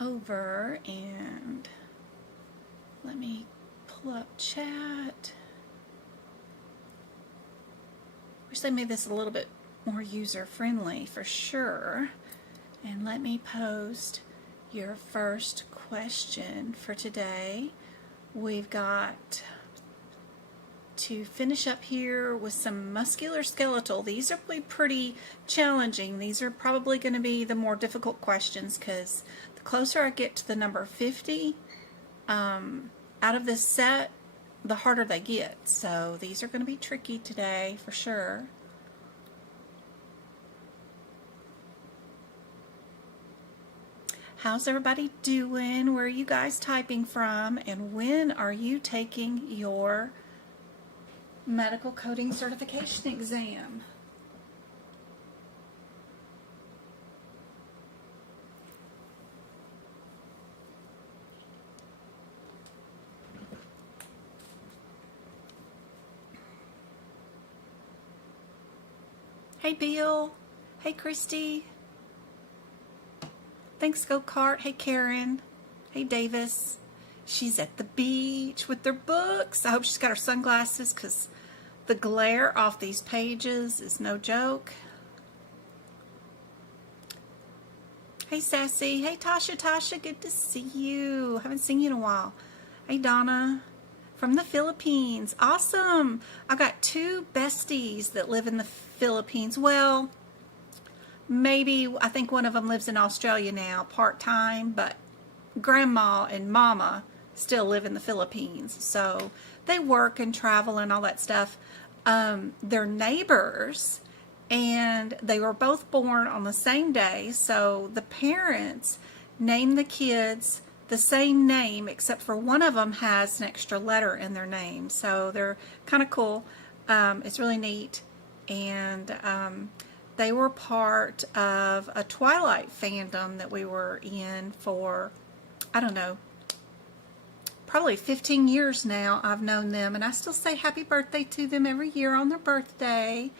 over and let me pull up chat. Wish they made this a little bit more user-friendly for sure. And let me post your first question for today. We've got to finish up here with some musculoskeletal. These are pretty challenging. These are probably going to be the more difficult questions because the closer I get to the number 50 out of this set, the harder they get. So these are going to be tricky today for sure. How's everybody doing? Where are you guys typing from? And when are you taking your medical coding certification exam? Hey Bill. Hey Christy. Thanks, Go Kart. Hey, Karen. Hey, Davis. She's at the beach with their books. I hope she's got her sunglasses because the glare off these pages is no joke. Hey, Sassy. Hey, Tasha. Tasha, good to see you. Haven't seen you in a while. Hey, Donna from the Philippines. Awesome. I've got two besties that live in the Philippines. Well, maybe, I think one of them lives in Australia now, part-time, but grandma and mama still live in the Philippines. So they work and travel and all that stuff. They're neighbors, and they were both born on the same day. So the parents named the kids the same name, except for one of them has an extra letter in their name. So they're kind of cool. It's really neat. And they were part of a Twilight fandom that we were in for, I don't know, probably 15 years now. I've known them, and I still say happy birthday to them every year on their birthday,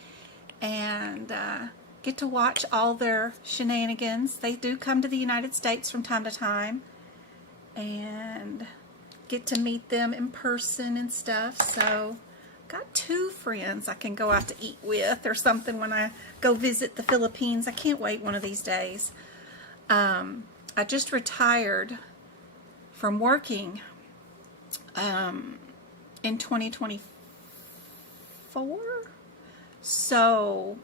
and get to watch all their shenanigans. They do come to the United States from time to time, and get to meet them in person and stuff. So got two friends I can go out to eat with or something when I go visit the Philippines. I can't wait one of these days. I just retired from working in 2024. So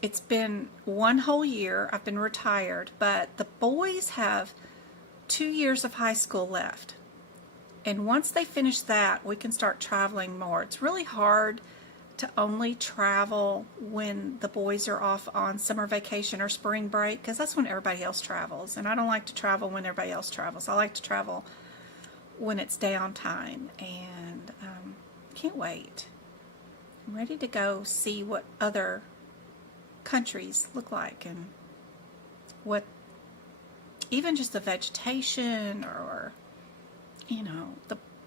it's been one whole year I've been retired, but the boys have 2 years of high school left. And once they finish that, we can start traveling more. It's really hard to only travel when the boys are off on summer vacation or spring break, because that's when everybody else travels. And I don't like to travel when everybody else travels. I like to travel when it's downtime. And can't wait. I'm ready to go see what other countries look like and what, even just the vegetation or you know,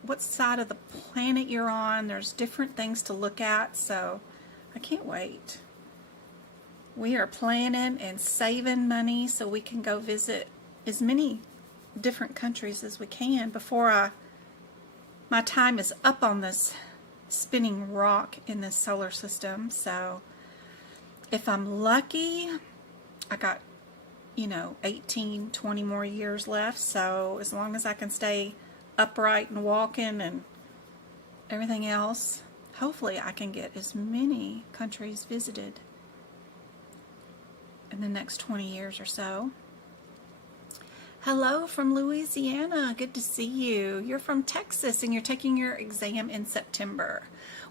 what side of the planet you're on. There's different things to look at, so I can't wait. We are planning and saving money so we can go visit as many different countries as we can before my time is up on this spinning rock in this solar system. So if I'm lucky, I got, 18, 20 more years left. So as long as I can stay upright and walking and everything else, hopefully I can get as many countries visited in the next 20 years or so. Hello from Louisiana. Good to see you. You're from Texas and you're taking your exam in September.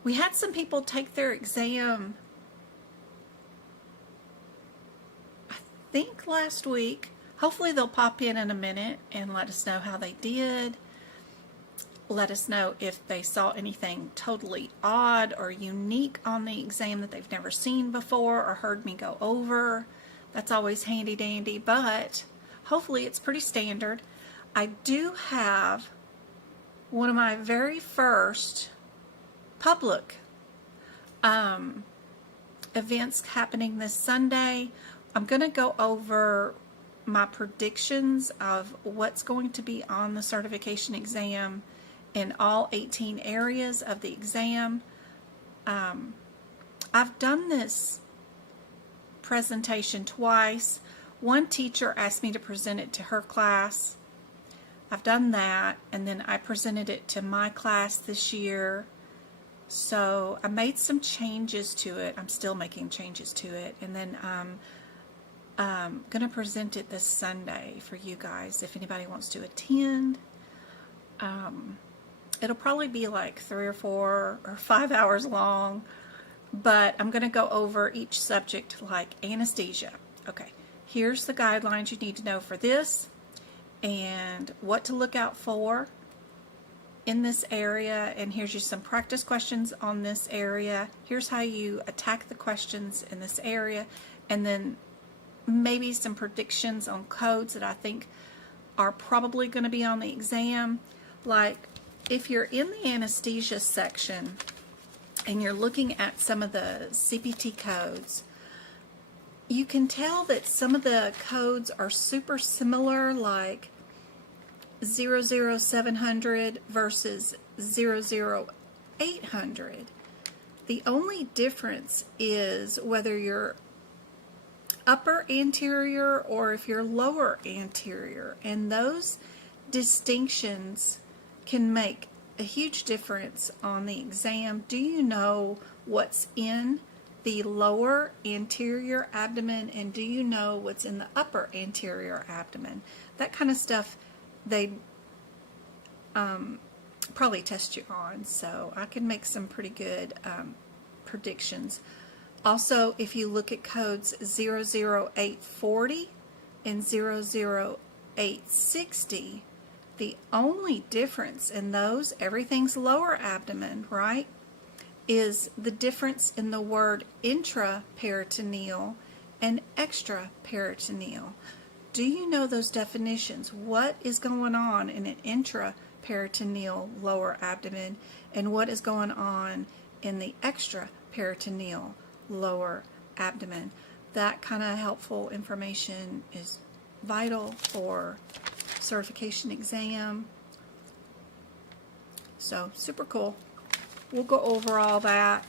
We had some people take their exam, I think last week. Hopefully they'll pop in a minute and let us know how they did. Let us know if they saw anything totally odd or unique on the exam that they've never seen before or heard me go over. That's always handy dandy, but hopefully it's pretty standard. I do have one of my very first public events happening this Sunday. I'm going to go over my predictions of what's going to be on the certification exam in all 18 areas of the exam. I've done this presentation twice. One teacher asked me to present it to her class. I've done that, and then I presented it to my class this year. So I made some changes to it. I'm still making changes to it, and then I'm going to present it this Sunday for you guys if anybody wants to attend. It'll probably be like 3 or 4 or 5 hours long, but I'm going to go over each subject like anesthesia. Okay, here's the guidelines you need to know for this and what to look out for in this area, and here's just some practice questions on this area. Here's how you attack the questions in this area, and then maybe some predictions on codes that I think are probably going to be on the exam. Like if you're in the anesthesia section and you're looking at some of the CPT codes, you can tell that some of the codes are super similar, like 00700 versus 00800. The only difference is whether you're upper anterior or if you're lower anterior, and those distinctions can make a huge difference on the exam. Do you know what's in the lower anterior abdomen, and do you know what's in the upper anterior abdomen? That kind of stuff they probably test you on, so I can make some pretty good predictions. Also, if you look at codes 00840 and 00860, the only difference in those, everything's lower abdomen, right, is the difference in the word intraperitoneal and extraperitoneal. Do you know those definitions? What is going on in an intraperitoneal lower abdomen, and what is going on in the extraperitoneal lower abdomen? That kind of helpful information is vital for certification exam. So super cool. We'll go over all that.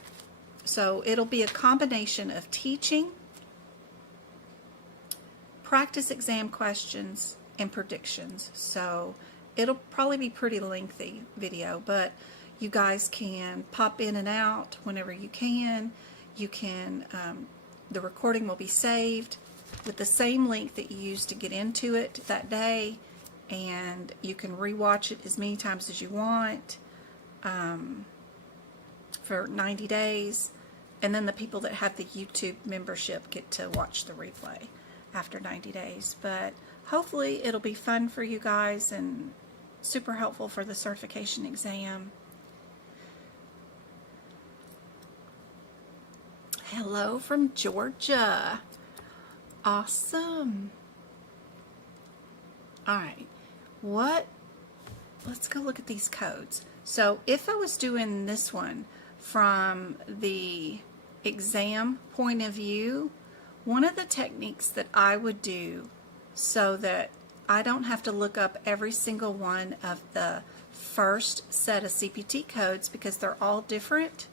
So it'll be a combination of teaching, practice exam questions, and predictions. So it'll probably be pretty lengthy video, but you guys can pop in and out whenever you can. You can, the recording will be saved with the same link that you used to get into it that day, and you can rewatch it as many times as you want for 90 days, and then the people that have the YouTube membership get to watch the replay after 90 days. But hopefully it'll be fun for you guys and super helpful for the certification exam. Hello from Georgia. Awesome. Alright, let's go look at these codes. So if I was doing this one from the exam point of view, one of the techniques that I would do so that I don't have to look up every single one of the first set of CPT codes because they're all different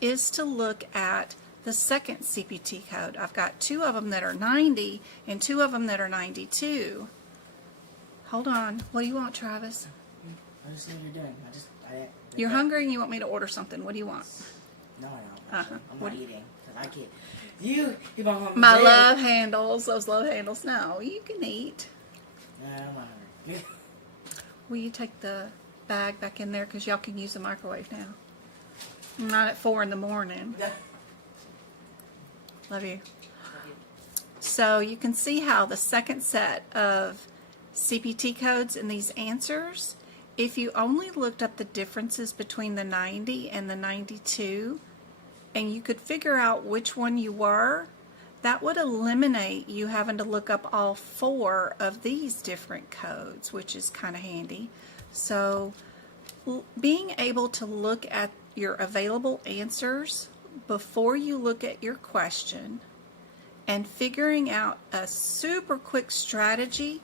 is to look at the second CPT code. I've got 2 of them that are 90 and 2 of them that are 92. Hold on. What do you want, Travis? I just see what you're doing. You're hungry and you want me to order something. What do you want? No, I don't. I'm not eating. Cause I can't. If I'm hungry. My love handles. Those love handles. No, you can eat. I'm not hungry. Will you take the bag back in there? Because y'all can use the microwave now. Not at 4 in the morning. Love you. So you can see how the second set of CPT codes in these answers, if you only looked up the differences between the 90 and the 92, and you could figure out which one you were, that would eliminate you having to look up all 4 of these different codes, which is kind of handy. So being able to look at your available answers before you look at your question and figuring out a super quick strategy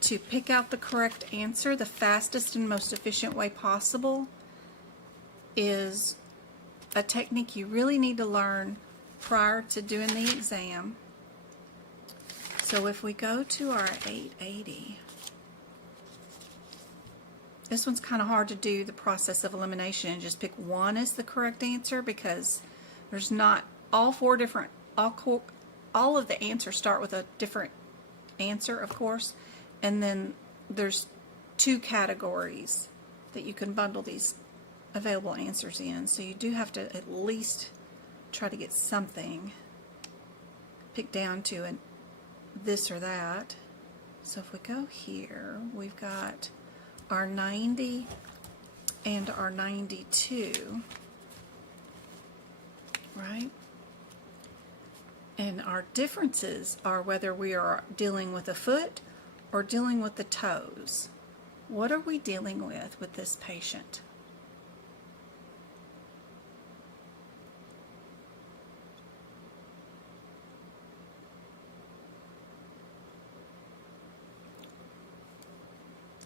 to pick out the correct answer the fastest and most efficient way possible is a technique you really need to learn prior to doing the exam. So if we go to our 880, this one's kind of hard to do the process of elimination and just pick one as the correct answer, because there's not all four different, all of the answers start with a different answer, of course, and then there's two categories that you can bundle these available answers in. So you do have to at least try to get something picked down to this or that. So if we go here, we've got our 90 and our 92, right? And our differences are whether we are dealing with a foot or dealing with the toes. What are we dealing with this patient?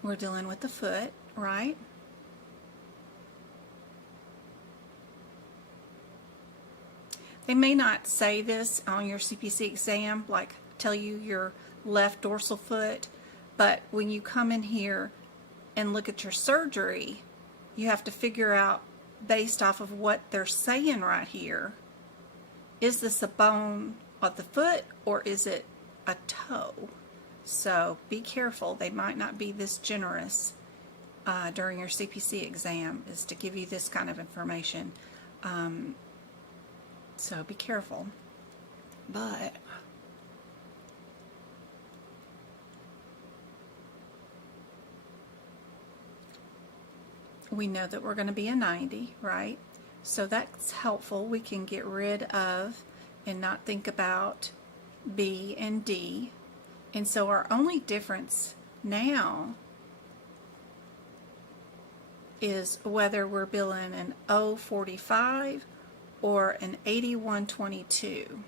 We're dealing with the foot, right? They may not say this on your CPC exam, like tell you your left dorsal foot, but when you come in here and look at your surgery, you have to figure out, based off of what they're saying right here, is this a bone of the foot or is it a toe? So be careful. They might not be this generous during your CPC exam, is to give you this kind of information. So be careful. But we know that we're going to be a 90, right? So that's helpful. We can get rid of and not think about B and D. And so our only difference now is whether we're billing an 045 or an 8122.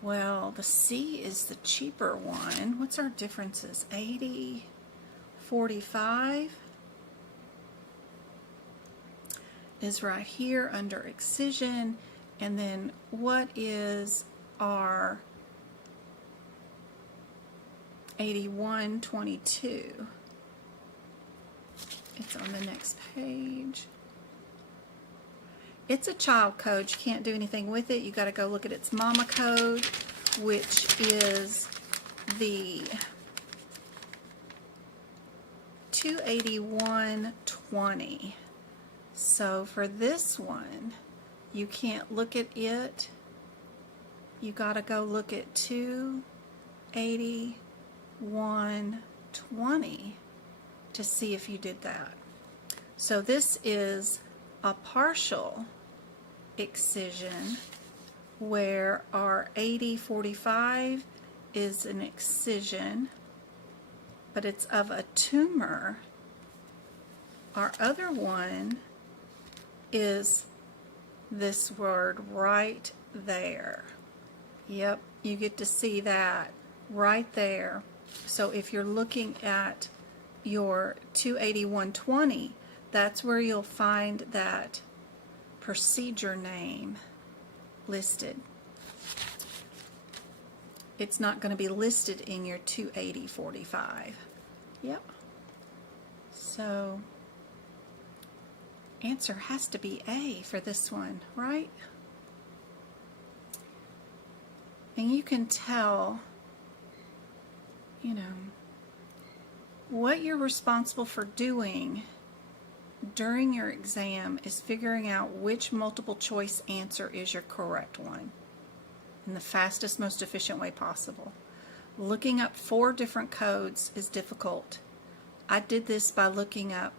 Well, the C is the cheaper one. What's our differences? 8045 is right here under excision. And then what is our 8122? It's on the next page. It's a child code. You can't do anything with it. You got to go look at its mama code, which is the 28120. So for this one, you can't look at it. You got to go look at 28120 to see if you did that. So this is a partial excision where our 8045 is an excision, but it's of a tumor. Our other one is this word right there. Yep, you get to see that right there. So if you're looking at your 28120, that's where you'll find that procedure name listed. It's not going to be listed in your 28045. Yep. So answer has to be A for this one, right? And you can tell, you know, what you're responsible for doing during your exam is figuring out which multiple choice answer is your correct one in the fastest, most efficient way possible. Looking up 4 different codes is difficult. I did this by looking up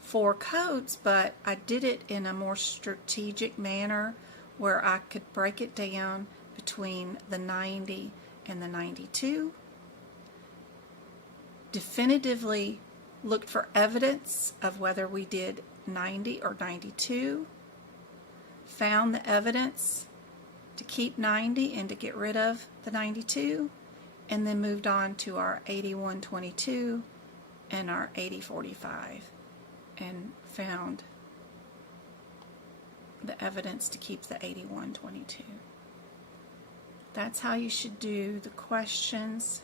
4 codes, but I did it in a more strategic manner where I could break it down between the 90 and the 92. Definitively looked for evidence of whether we did 90 or 92. Found the evidence to keep 90 and to get rid of the 92, and then moved on to our 81-22 and our 80-45 and found the evidence to keep the 81-22. That's how you should do the questions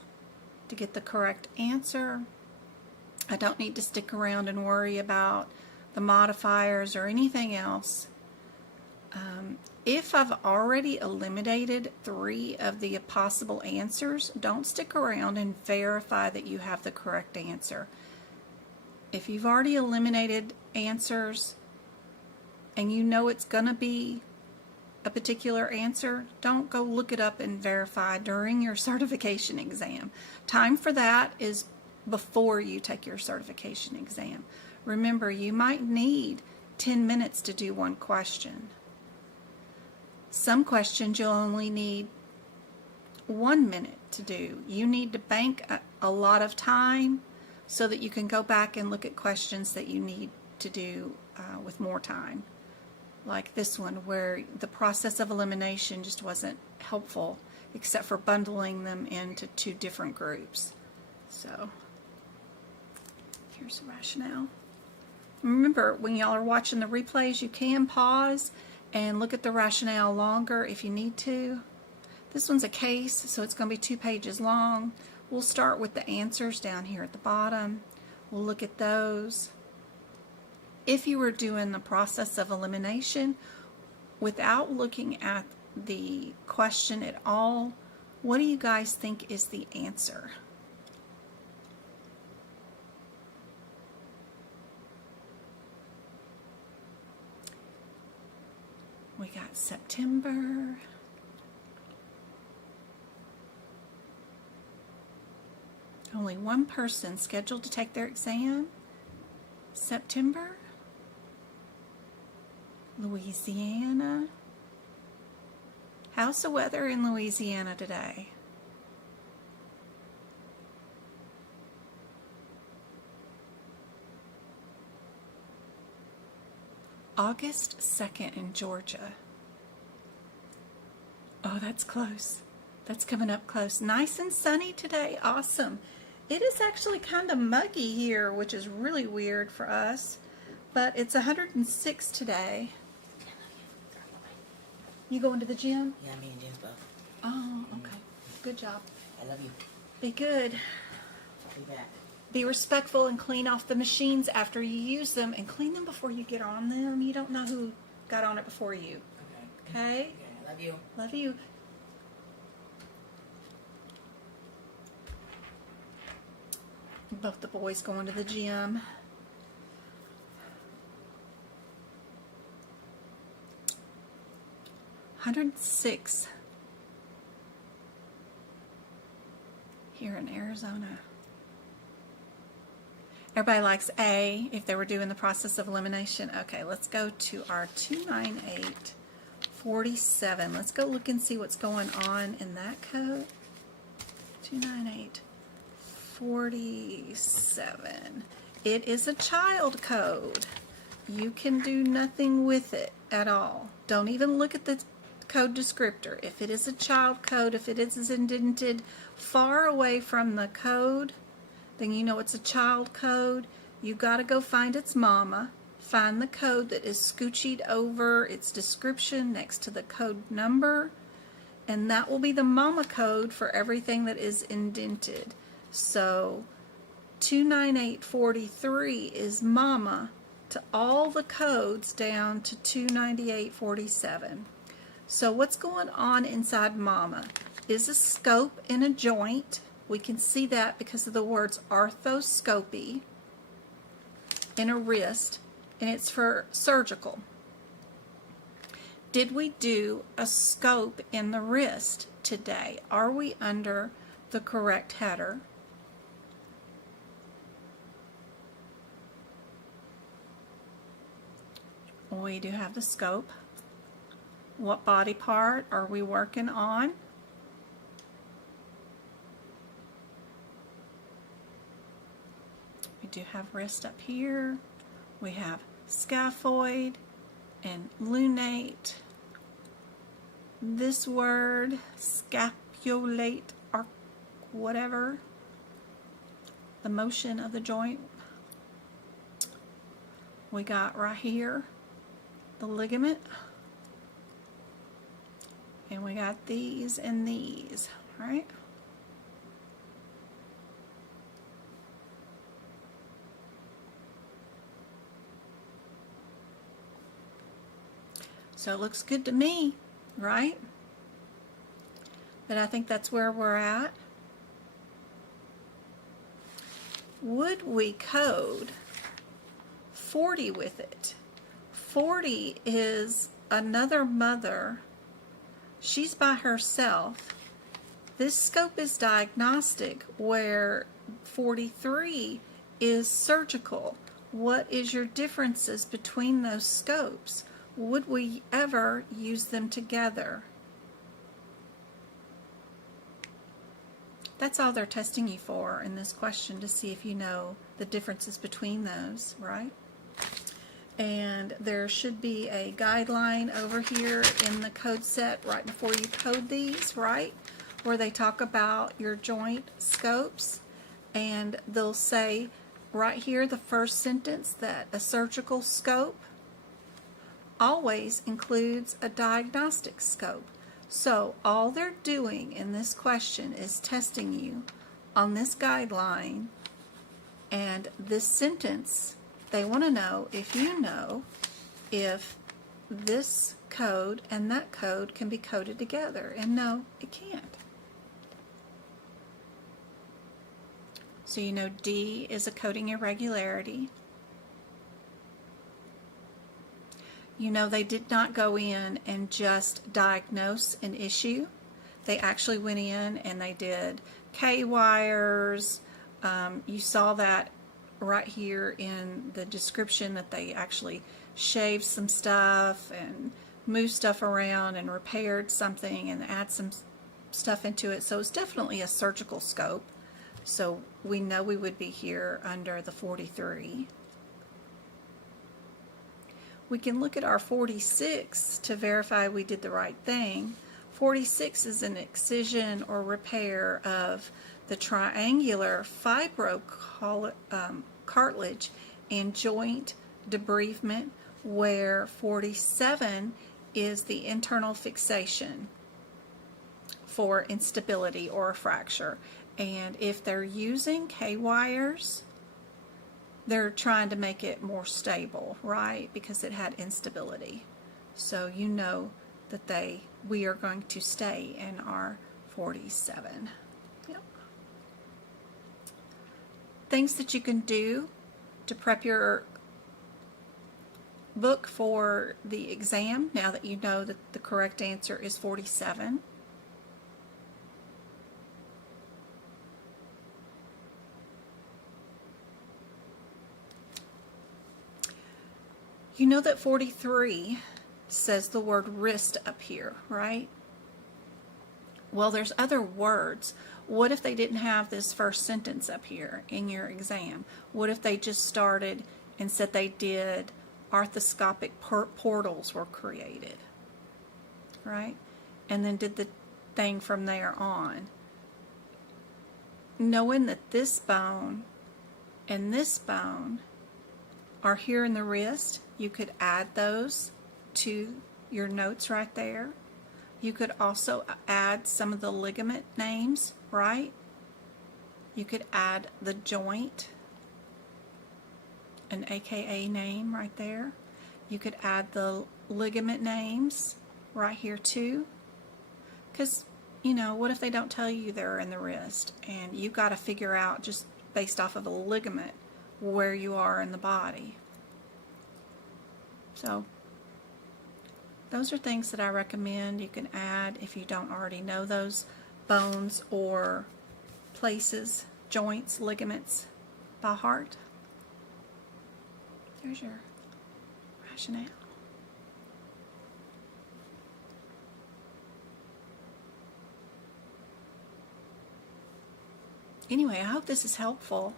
to get the correct answer. I don't need to stick around and worry about the modifiers or anything else. If I've already eliminated 3 of the possible answers, don't stick around and verify that you have the correct answer. If you've already eliminated answers and you know it's going to be a particular answer, don't go look it up and verify during your certification exam. Time for that is before you take your certification exam. Remember, you might need 10 minutes to do one question. Some questions you'll only need 1 minute to do. You need to bank a lot of time so that you can go back and look at questions that you need to do with more time. Like this one, where the process of elimination just wasn't helpful except for bundling them into 2 different groups. So here's the rationale. Remember, when y'all are watching the replays, you can pause and look at the rationale longer if you need to. This one's a case, so it's going to be 2 pages long. We'll start with the answers down here at the bottom. We'll look at those. If you were doing the process of elimination without looking at the question at all, what do you guys think is the answer? We got September. Only 1 person scheduled to take their exam. September. Louisiana. How's the weather in Louisiana today? August 2nd in Georgia. Oh, that's close. That's coming up close. Nice and sunny today. Awesome. It is actually kind of muggy here, which is really weird for us, but it's 106 today. You going to the gym? Yeah, me and Jen's both. Oh, okay. Good job. I love you. Be good. I'll be back. Be respectful and clean off the machines after you use them, and clean them before you get on them. You don't know who got on it before you. Okay. Okay? Okay, I love you. Love you. Both the boys going to the gym. $106 here in Arizona. Everybody likes A if they were doing the process of elimination. Okay, let's go to our 29847. Let's go look and see what's going on in that code. 29847. It is a child code. You can do nothing with it at all. Don't even look at the code descriptor. If it is a child code, if it is indented far away from the code, then you know it's a child code. You got to go find its mama, find the code that is scoochied over its description next to the code number, and that will be the mama code for everything that is indented. So 29843 is mama to all the codes down to 29847. So what's going on inside mama is a scope in a joint. We can see that because of the words arthroscopy in a wrist, and it's for surgical. Did we do a scope in the wrist today? Are we under the correct header? We do have the scope. What body part are we working on? We do have wrist up here. We have scaphoid and lunate. this word, scapulate, or whatever, the motion of the joint. We got right here the ligament, and we got these and these, right? So it looks good to me, right? But I think that's where we're at. Would we code 40 with it? 40 is another mother. She's by herself. This scope is diagnostic, where 43 is surgical. What is your differences between those scopes? Would we ever use them together? That's all they're testing you for in this question, to see if you know the differences between those, right? And there should be a guideline over here in the code set right before you code these, right? Where they talk about your joint scopes, and they'll say right here, the first sentence, that a surgical scope always includes a diagnostic scope. So all they're doing in this question is testing you on this guideline and this sentence. They want to know if you know if this code and that code can be coded together. And no, it can't. So you know D is a coding irregularity. You know they did not go in and just diagnose an issue. They actually went in and they did K-wires. You saw that right here in the description, that they actually shaved some stuff and moved stuff around and repaired something and add some stuff into it. So it's definitely a surgical scope. So we know we would be here under the 43. We can look at our 46 to verify we did the right thing. 46 is an excision or repair of the triangular fibrocartilage and joint debridement, where 47 is the internal fixation for instability or a fracture. And if they're using K-wires, they're trying to make it more stable, right? Because it had instability. So you know that we are going to stay in our 47. Yep. Things that you can do to prep your book for the exam, now that you know that the correct answer is 47. You know that 43 says the word wrist up here, right? Well, there's other words. What if they didn't have this first sentence up here in your exam? What if they just started and said they did arthroscopic portals were created, right? And then did the thing from there on. Knowing that this bone and this bone are here in the wrist, you could add those to your notes right there. You could also add some of the ligament names, right? You could add the joint, an AKA name right there. You could add the ligament names right here too. Because, you know, what if they don't tell you they're in the wrist, and you got to figure out just based off of a ligament where you are in the body. So those are things that I recommend you can add if you don't already know those bones or places, joints, ligaments by heart. There's your rationale. Anyway, I hope this is helpful.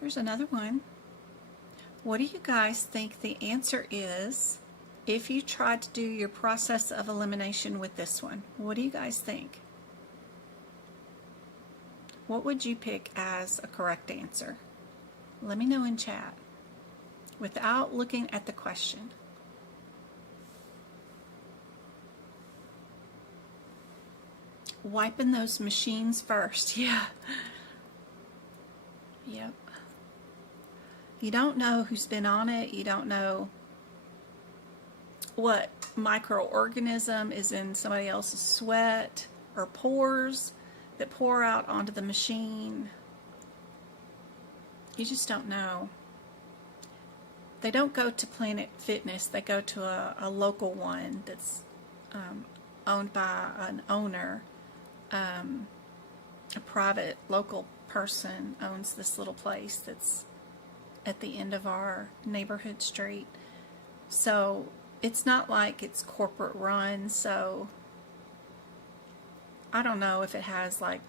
Here's another one. What do you guys think the answer is if you tried to do your process of elimination with this one? What do you guys think? What would you pick as a correct answer? Let me know in chat without looking at the question. Wiping those machines first, yeah. Yep. You don't know who's been on it. You don't know what microorganism is in somebody else's sweat or pores that pour out onto the machine. You just don't know. They don't go to Planet Fitness. They go to a local one that's owned by an owner. A private local person owns this little place that's at the end of our neighborhood street. So it's not like it's corporate run, so I don't know if it has like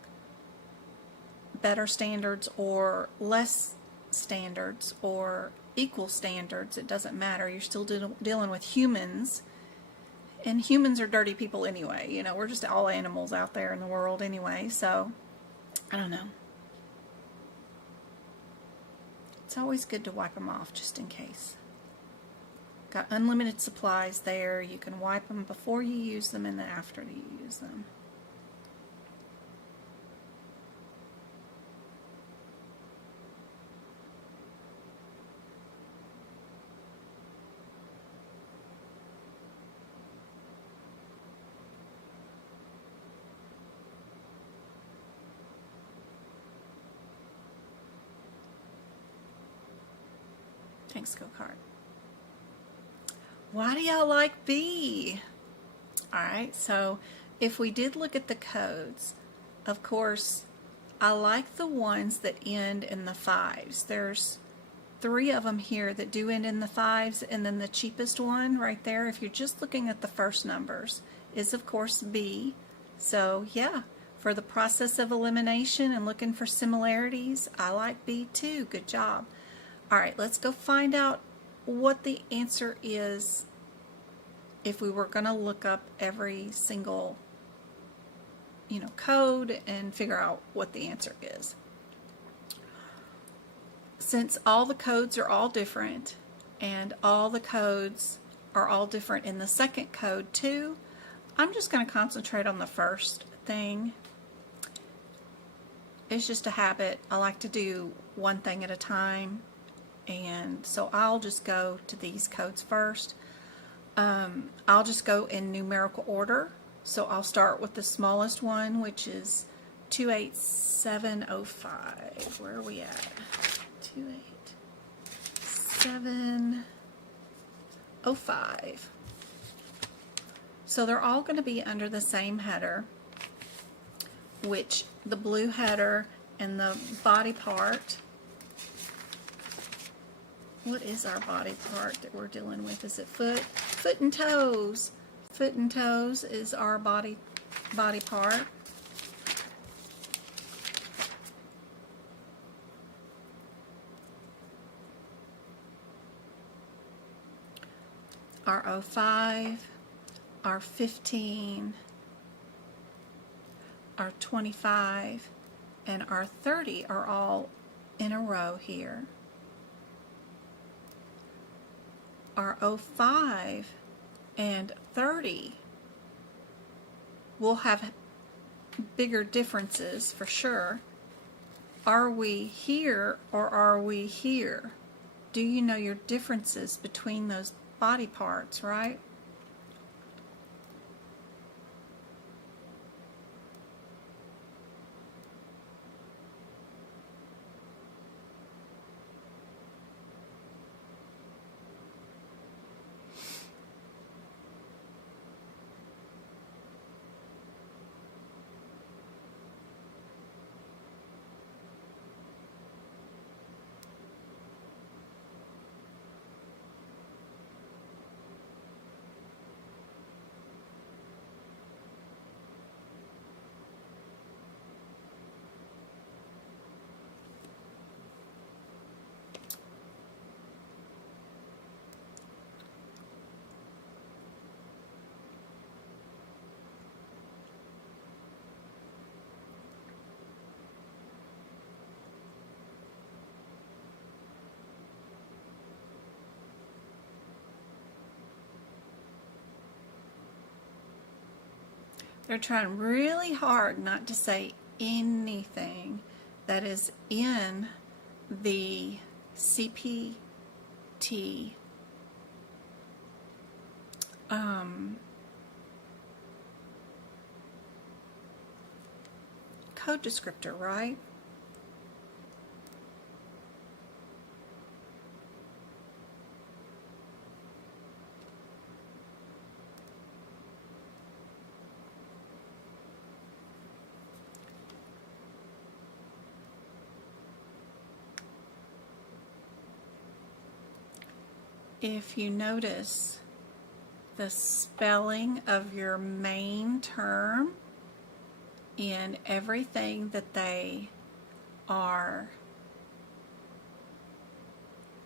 better standards or less standards or equal standards. It doesn't matter. You're still dealing with humans, and humans are dirty people anyway. You know, we're just all animals out there in the world anyway, so I don't know. It's always good to wipe them off just in case. Got unlimited supplies there. You can wipe them before you use them and then after you use them. Thanks, Go-Kart. Why do y'all like B? Alright, so if we did look at the codes, of course, I like the ones that end in the 5s. There's 3 of them here that do end in the 5s, and then the cheapest one right there, if you're just looking at the first numbers, is of course B. So yeah, for the process of elimination and looking for similarities, I like B too. Good job. Alright, let's go find out what the answer is if we were going to look up every single, code and figure out what the answer is. Since all the codes are all different and all the codes are all different in the second code too, I'm just going to concentrate on the first thing. It's just a habit. I like to do one thing at a time. And so I'll just go to these codes first. I'll just go in numerical order. So I'll start with the smallest one, which is 28705. Where are we at? 28705. So they're all going to be under the same header, which the blue header and the body part. What is our body part that we're dealing with? Is it foot? Foot and toes. Foot and toes is our body part. Our 05, our 15, our 25, and our 30 are all in a row here. Our 05 and 30 will have bigger differences for sure. Are we here or are we here? Do you know your differences between those body parts, right? They're trying really hard not to say anything that is in the CPT code descriptor, right? If you notice the spelling of your main term in everything that they are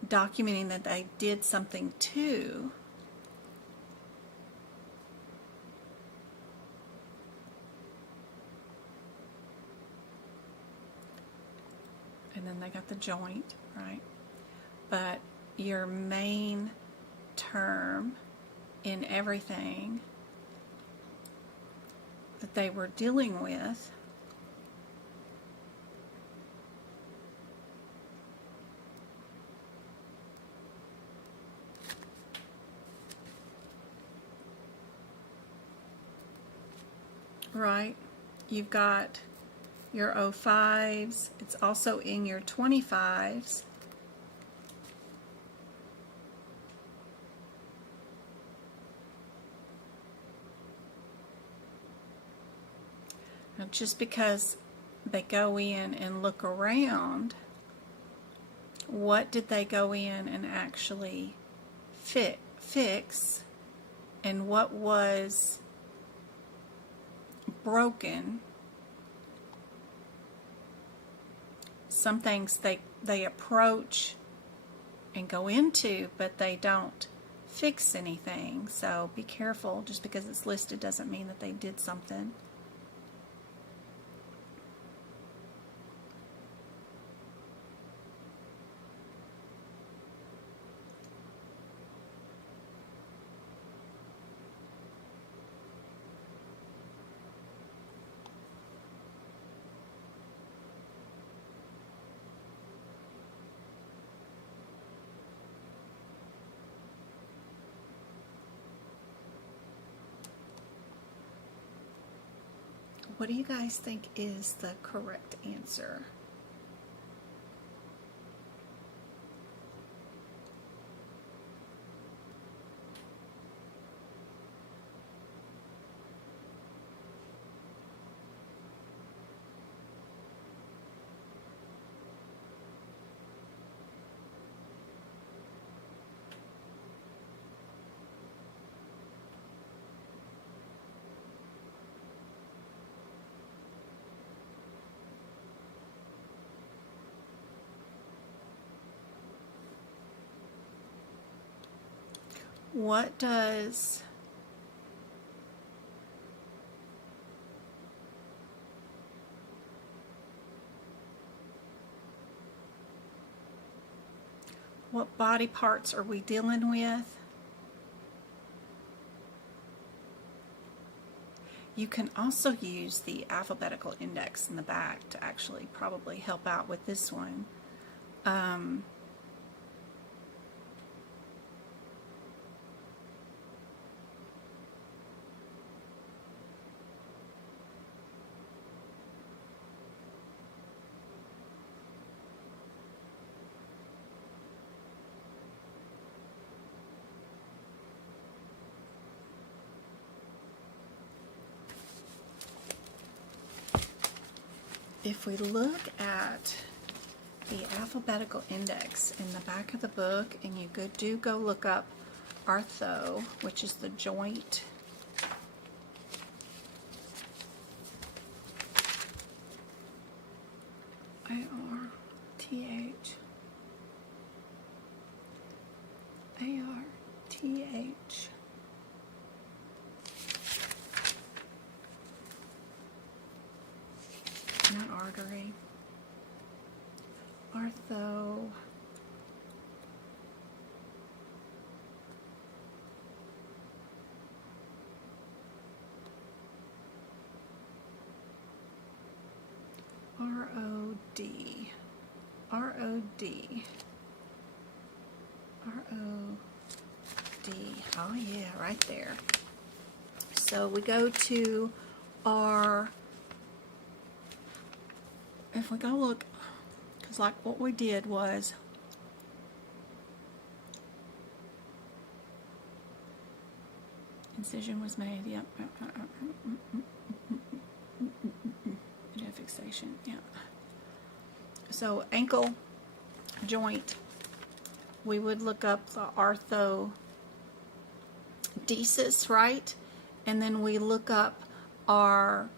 documenting that they did something to, and then they got the joint, right? But your main term in everything that they were dealing with right? You've got your 05s, it's also in your 25s. Now, just because they go in and look around, what did they go in and actually fix, and what was broken? Some things they approach and go into, but they don't fix anything. So be careful. Just because it's listed doesn't mean that they did something. What do you guys think is the correct answer? What does what body parts are we dealing with? You can also use the alphabetical index in the back to actually probably help out with this one. If we look at the alphabetical index in the back of the book, and you do go look up artho, which is the joint, I-R-T-H, A-R-T-H, not artery, artho, R-O-D. R-O-D. R-O-D. Oh yeah, right there. So we go to our, if we go look, because like what we did was, incision was made, yep. Fixation, yeah. So ankle joint, we would look up the arthrodesis, right? And then we look up our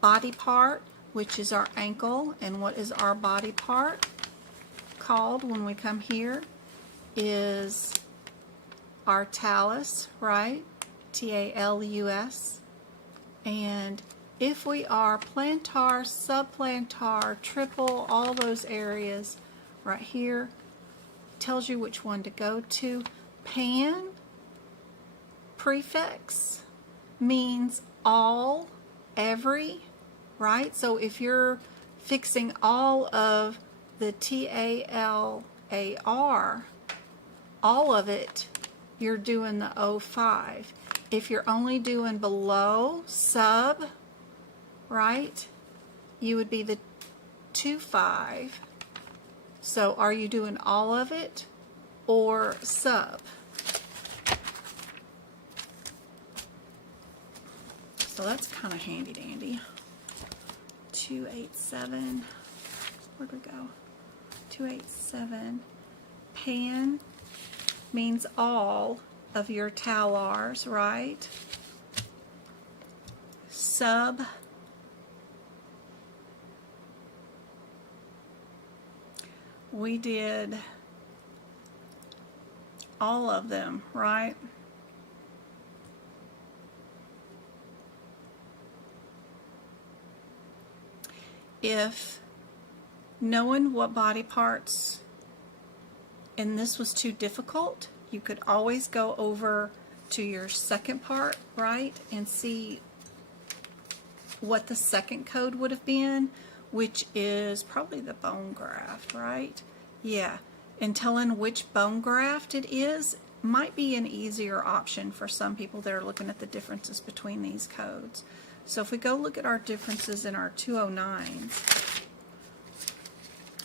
body part, which is our ankle. And what is our body part called when we come here? Is our talus, right? T-A-L-U-S. And if we are plantar, subplantar, triple, all those areas right here, tells you which one to go to. Pan prefix means all, every, right? So if you're fixing all of the T-A-L-A-R, all of it, you're doing the 05. If you're only doing below, sub, right, you would be the 25. So are you doing all of it or sub? So that's kind of handy dandy. 287, where'd we go? 287, pan means all of your talars, right? Sub we did all of them, right? If knowing what body parts, and this was too difficult, you could always go over to your second part, right, and see what the second code would have been, which is probably the bone graft, right? Yeah, and telling which bone graft it is might be an easier option for some people that are looking at the differences between these codes. So if we go look at our differences in our 209s,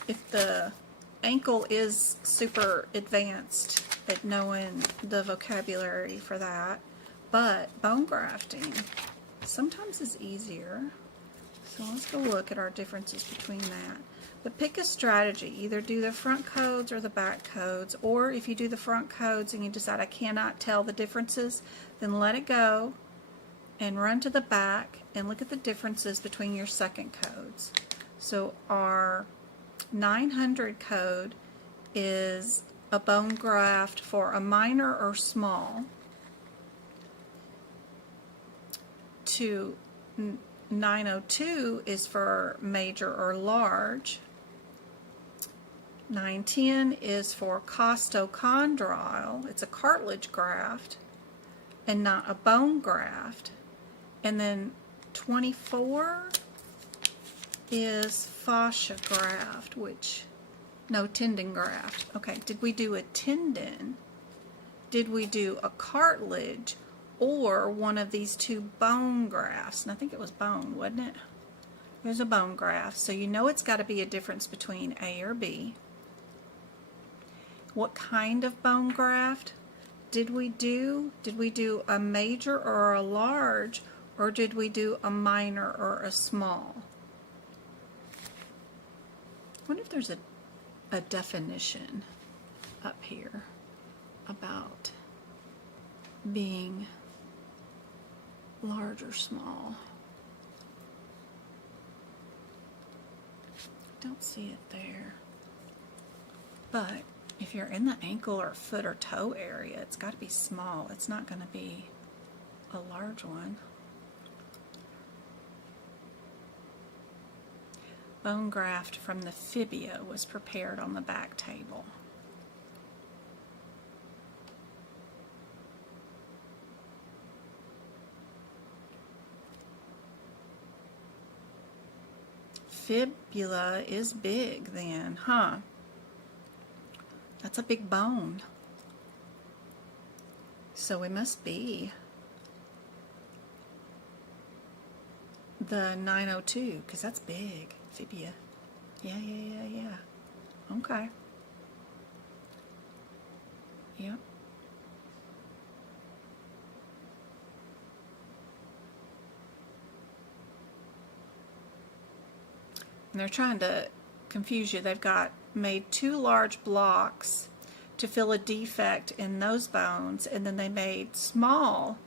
if the ankle is super advanced at knowing the vocabulary for that, but bone grafting sometimes is easier. So let's go look at our differences between that. But pick a strategy. Either do the front codes or the back codes, or if you do the front codes and you decide I cannot tell the differences, then let it go and run to the back and look at the differences between your second codes. So our 900 code is a bone graft for a minor or small, to 902 is for major or large, 910 is for costochondral, it's a cartilage graft and not a bone graft, and then 24 is fascia graft, which, no, tendon graft. Okay, did we do a tendon? Did we do a cartilage or one of these two bone grafts? And I think it was bone, wasn't it? It was a bone graft, so you know it's got to be a difference between A or B. What kind of bone graft did we do? Did we do a major or a large, or did we do a minor or a small? I wonder if there's a definition up here about being large or small. Don't see it there. But if you're in the ankle or foot or toe area, it's got to be small. It's not going to be a large one. Bone graft from the fibia was prepared on the back table. fibula is big then, huh? That's a big bone. So it must be the 902, because that's big. Fibula. Yeah. Okay. Yep. And they're trying to confuse you. They've got made 2 large blocks to fill a defect in those bones, and then they made small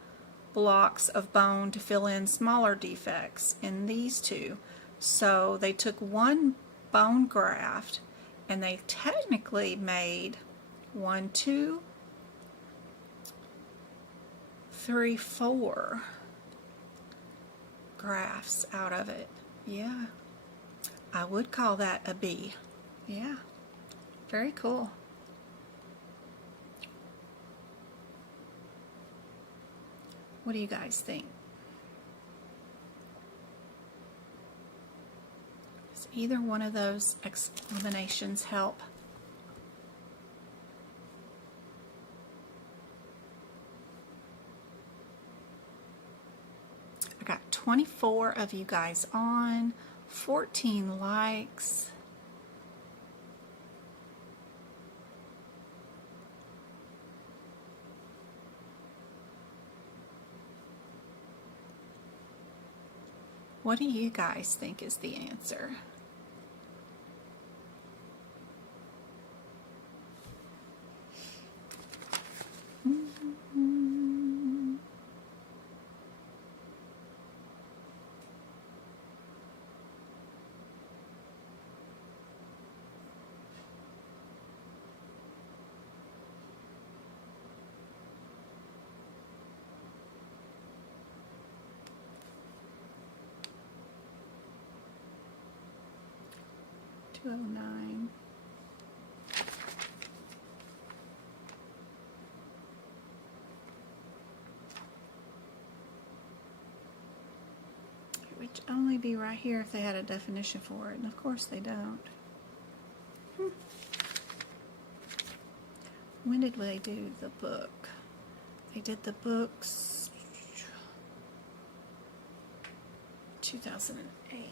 blocks of bone to fill in smaller defects in these 2. So they took one bone graft and they technically made 1, 2, 3, 4 grafts out of it. Yeah. I would call that a B. Yeah. Very cool. What do you guys think? Does either one of those explanations help? I got 24 of you guys on, 14 likes. What do you guys think is the answer? $209. It would only be right here if they had a definition for it, and of course they don't. When did they do the book? They did the books 2008.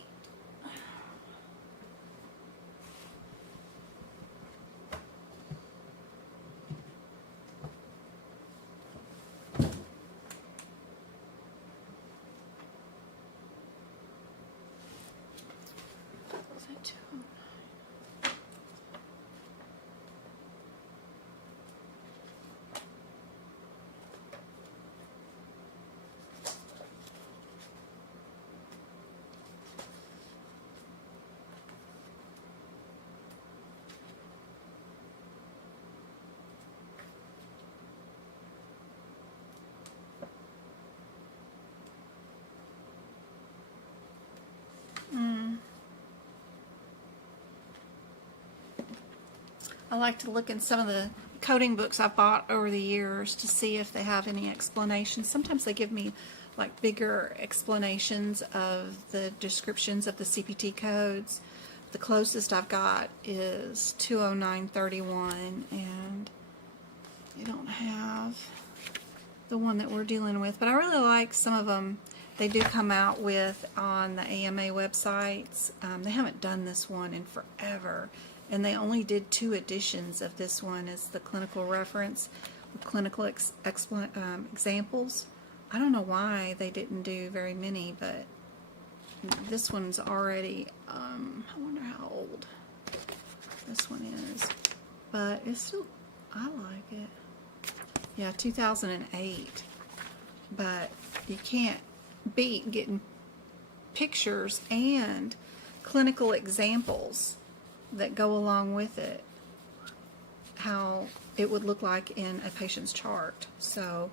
I like to look in some of the coding books I've bought over the years to see if they have any explanations. Sometimes they give me like bigger explanations of the descriptions of the CPT codes. The closest I've got is 20931, and they don't have the one that we're dealing with, but I really like some of them. They do come out with on the AMA websites. They haven't done this one in forever, and they only did 2 editions of this one as the clinical reference with clinical examples. I don't know why they didn't do very many, but this one's already, I wonder how old this one is, but it's still, I like it. Yeah, 2008, but you can't beat getting pictures and clinical examples that go along with it, how it would look like in a patient's chart. So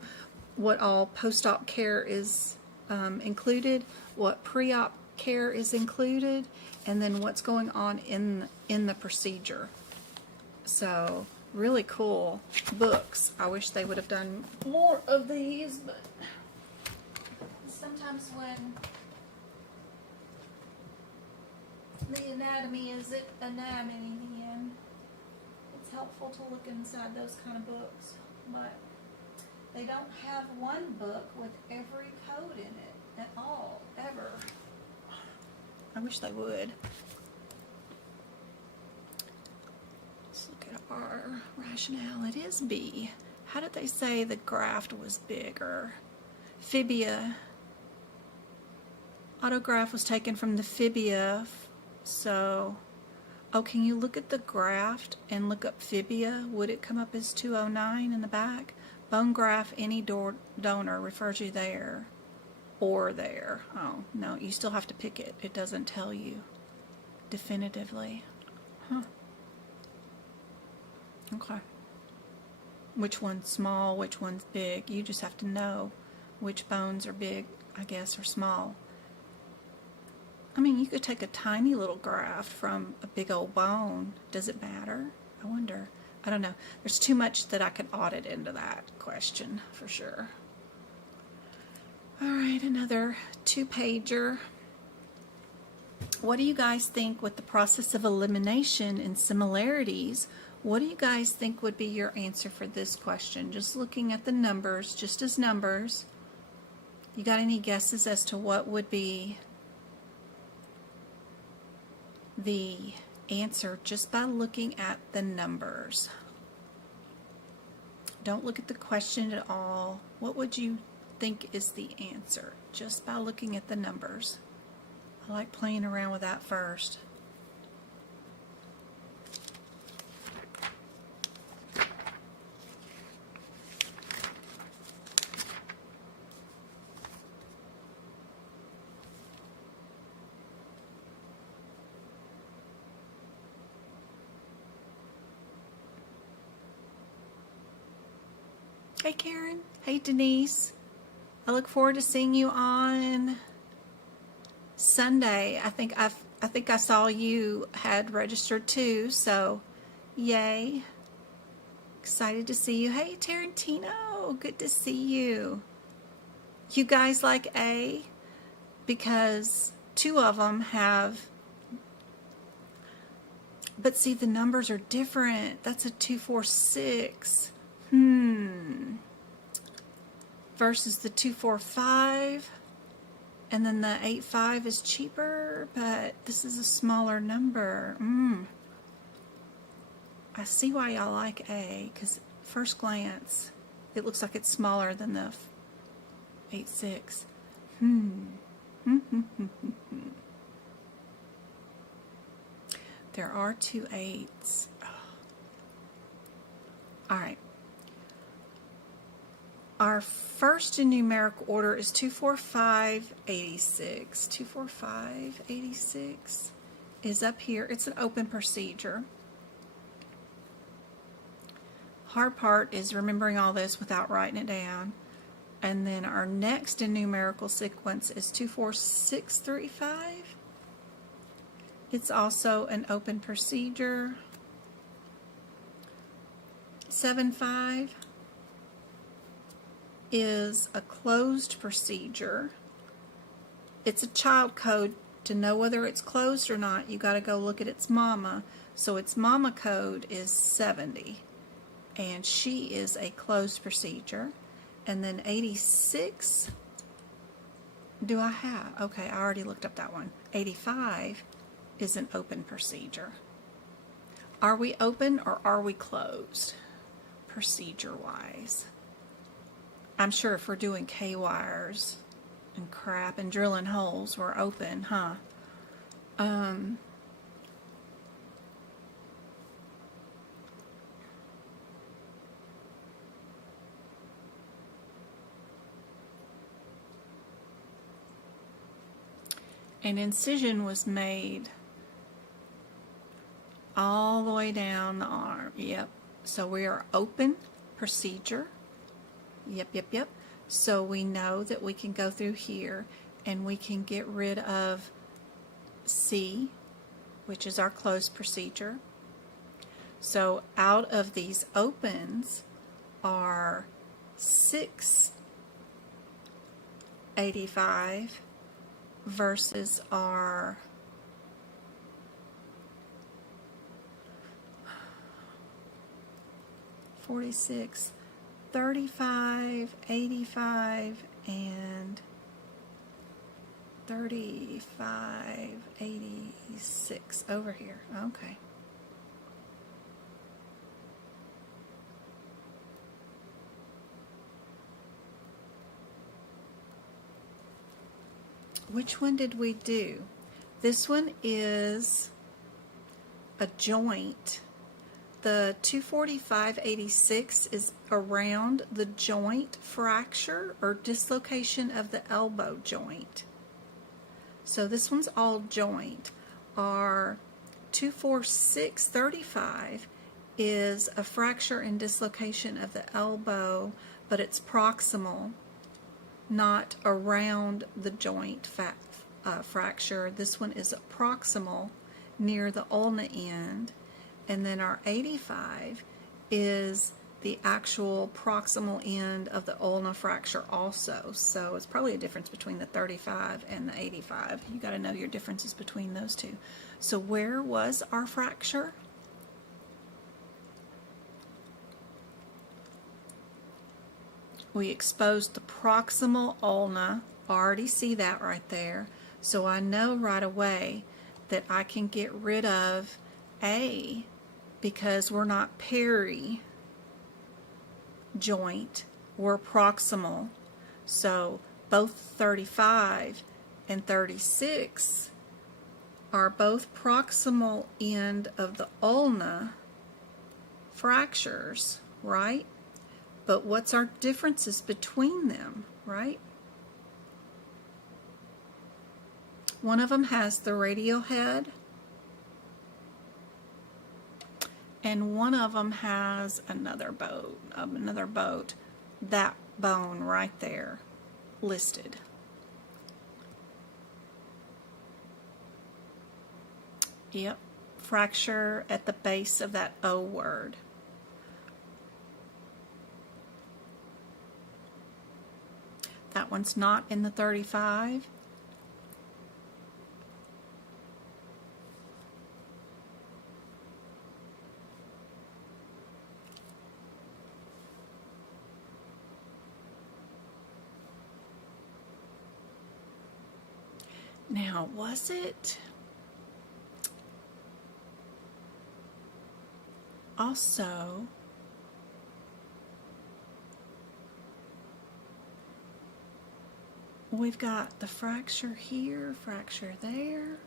what all post-op care is included, what pre-op care is included, and then what's going on in the procedure. So really cool books. I wish they would have done more of these, but sometimes when the anatomy is it anatomy then. It's helpful to look inside those kind of books, but they don't have one book with every code in it at all, ever. I wish they would. Let's look at our rationale. It is B. How did they say the graft was bigger? Fibia. Autograft was taken from the fibia, so, oh, can you look at the graft and look up fibia? Would it come up as 209 in the back? Bone graft, any donor refers you there or there. Oh, no, you still have to pick it. It doesn't tell you definitively. Huh. Okay. Which one's small, which one's big? You just have to know which bones are big, I guess, or small. I mean, you could take a tiny little graft from a big old bone. Does it matter? I wonder. I don't know. There's too much that I could audit into that question for sure. All right, another 2-pager. What do you guys think with the process of elimination and similarities? What do you guys think would be your answer for this question? Just looking at the numbers, just as numbers. You got any guesses as to what would be the answer just by looking at the numbers? Don't look at the question at all. What would you think is the answer just by looking at the numbers? I like playing around with that first. Hey Karen, hey Denise. I look forward to seeing you on Sunday. I think I saw you had registered too, so yay. Excited to see you. Hey Tarantino, good to see you. You guys like A? Because 2 of them have, but see the numbers are different. That's a 246. Versus the 245, and then the 85 is cheaper, but this is a smaller number. I see why y'all like A, because first glance it looks like it's smaller than the 86. There are 2 8s. All right. Our first in numeric order is 24586. 24586 is up here. It's an open procedure. Hard part is remembering all this without writing it down. And then our next in numerical sequence is 24635. It's also an open procedure. 75 is a closed procedure. It's a child code. To know whether it's closed or not, you got to go look at its mama. So its mama code is 70, and she is a closed procedure. And then 86, do I have? Okay, I already looked up that one. 85 is an open procedure. Are we open or are we closed, procedure-wise? I'm sure if we're doing K-wires and crap and drilling holes, we're open, huh? An incision was made all the way down the arm. Yep. So we are open procedure. Yep. So we know that we can go through here and we can get rid of C, which is our closed procedure. So out of these opens are 685 versus our 46, 35, 85, and 35, 86 over here. Okay. Which one did we do? This one is a joint. The 245/86 is around the joint fracture or dislocation of the elbow joint. So this one's all joint. Our 246/35 is a fracture and dislocation of the elbow, but it's proximal, not around the joint fracture. This one is proximal near the ulna end. And then our 85 is the actual proximal end of the ulna fracture also. So it's probably a difference between the 35 and the 85. You got to know your differences between those two. So where was our fracture? We exposed the proximal ulna. Already see that right there. So I know right away that I can get rid of A because we're not peri joint, we're proximal. So both 35 and 36 are both proximal end of the ulna fractures, right? But what's our differences between them, right? One of them has the radial head, and one of them has another boat, that bone right there listed. Yep, fracture at the base of that O word. That one's not in the 35. Now, was it also we've got the fracture here, fracture there.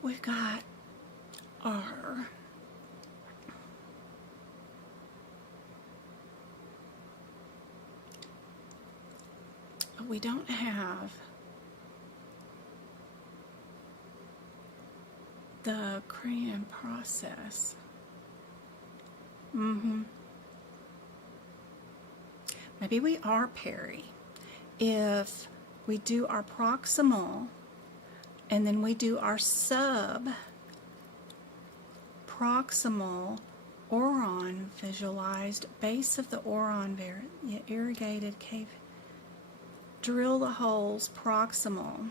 We've got our we don't have the crayon process. Maybe we are peri. If we do our proximal and then we do our sub-proximal oron visualized base of the oron, irrigated cave, drill the holes proximal.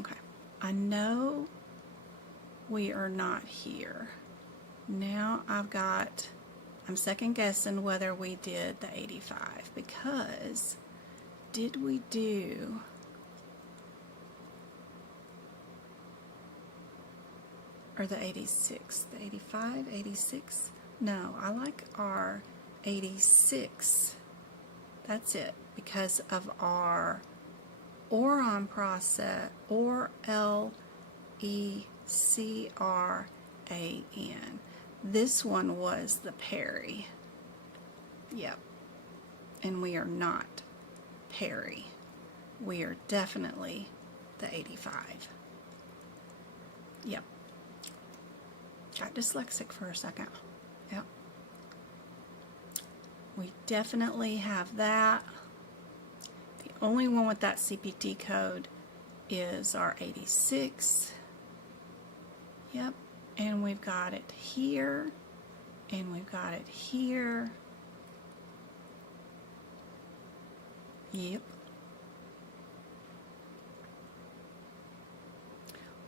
Okay, I know we are not here. Now I'm second guessing whether we did the 85 because did we do or the 86, the 85, 86? No, I like our 86. That's it, because of our oron process, or L-E-C-R-A-N. This one was the Perry. Yep. And we are not Perry. We are definitely the 85. Yep. Got dyslexic for a second. Yep. We definitely have that. The only one with that CPT code is our 86. Yep. And we've got it here. And we've got it here. Yep.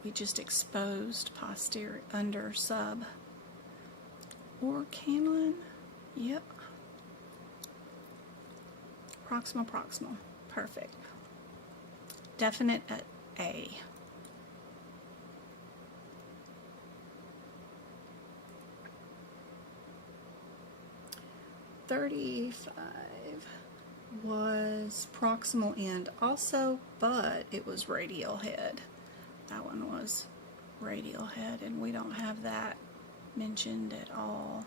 We just exposed posterior under sub or canine. Yep. Proximal. Perfect. Definite at A. $35 was proximal end also, but it was radial head. That one was radial head, and we don't have that mentioned at all.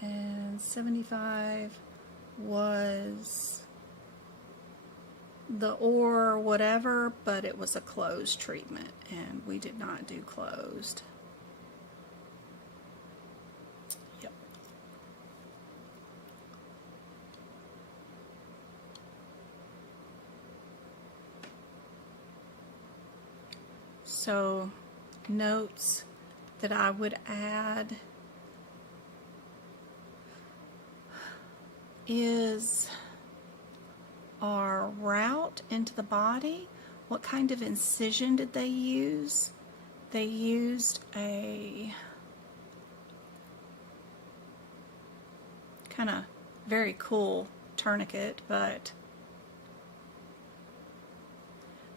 And 75 was the or whatever, but it was a closed treatment, and we did not do closed. Yep. So notes that I would add is our route into the body. What kind of incision did they use? They used a kind of very cool tourniquet, but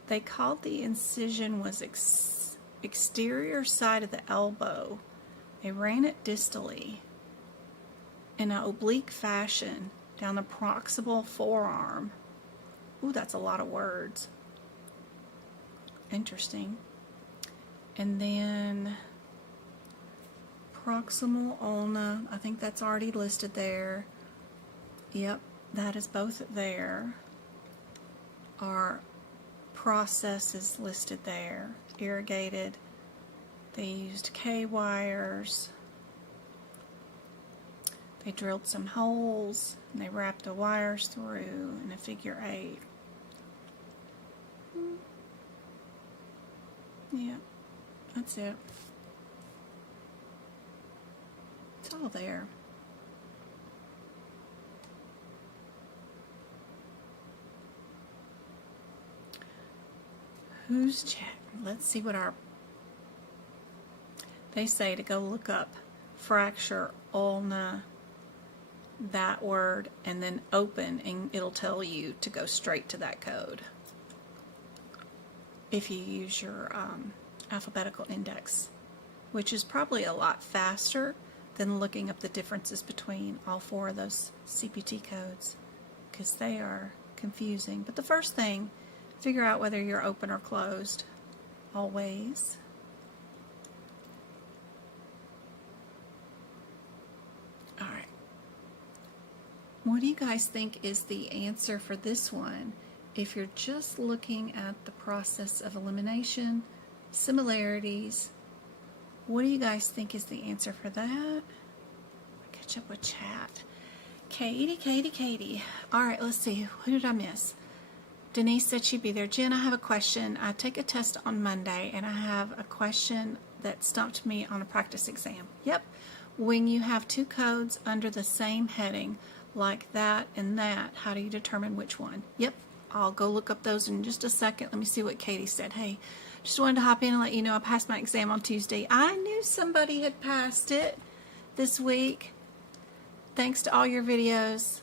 they called the incision was exterior side of the elbow. They ran it distally in an oblique fashion down the proximal forearm. Ooh, that's a lot of words. Interesting. And then proximal ulna, I think that's already listed there. Yep, that is both there. Our process is listed there. Irrigated. They used K-wires. They drilled some holes, and they wrapped the wires through in a figure 8. Yeah, that's it. It's all there. Who's checked? Let's see what our... They say to go look up fracture ulna, that word, and then open, and it'll tell you to go straight to that code if you use your alphabetical index, which is probably a lot faster than looking up the differences between all 4 of those CPT codes, because they are confusing. But the first thing, figure out whether you're open or closed, always. All right. What do you guys think is the answer for this one? If you're just looking at the process of elimination, similarities, what do you guys think is the answer for that? Catch up with chat. Katie. All right, let's see. Who did I miss? Denise said she'd be there. Jen, I have a question. I take a test on Monday, and I have a question that stumped me on a practice exam. Yep. When you have 2 codes under the same heading, like that and that, how do you determine which one? Yep. I'll go look up those in just a second. Let me see what Katie said. Hey, just wanted to hop in and let you know I passed my exam on Tuesday. I knew somebody had passed it this week, thanks to all your videos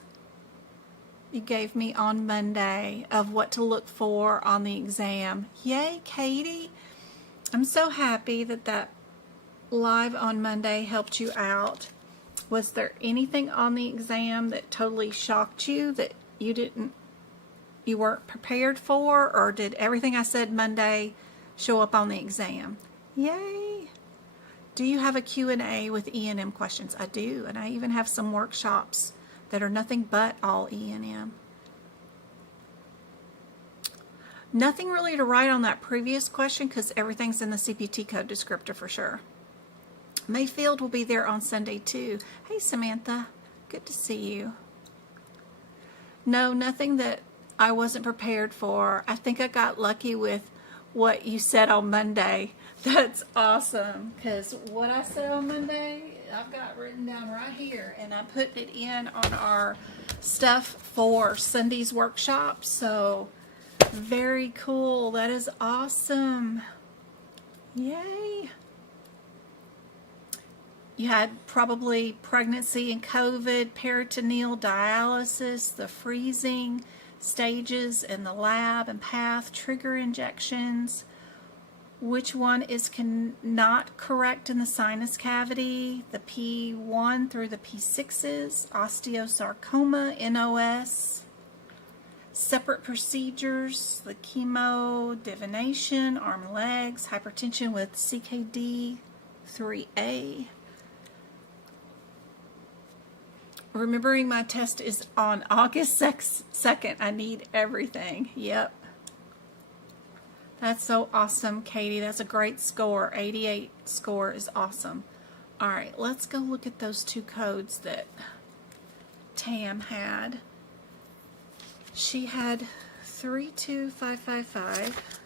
you gave me on Monday of what to look for on the exam. Yay, Katie. I'm so happy that that live on Monday helped you out. Was there anything on the exam that totally shocked you that you weren't prepared for, or did everything I said Monday show up on the exam? Yay. Do you have a Q&A with E&M questions? I do, and I even have some workshops that are nothing but all E&M. Nothing really to write on that previous question because everything's in the CPT code descriptor for sure. Mayfield will be there on Sunday too. Hey Samantha, good to see you. No, nothing that I wasn't prepared for. I think I got lucky with what you said on Monday. That's awesome, because what I said on Monday, I've got written down right here, and I put it in on our stuff for Sunday's workshop. So very cool. That is awesome. Yay. You had probably pregnancy and COVID, peritoneal dialysis, the freezing stages in the lab and path, trigger injections. Which one is not correct in the sinus cavity? The P1 through the P6s, osteosarcoma, NOS, separate procedures, the chemo, divination, arm and legs, hypertension with CKD 3A. Remembering my test is on August 2nd. I need everything. Yep. That's so awesome, Katie. That's a great score. 88 score is awesome. All right, let's go look at those two codes that Tam had. She had 32555.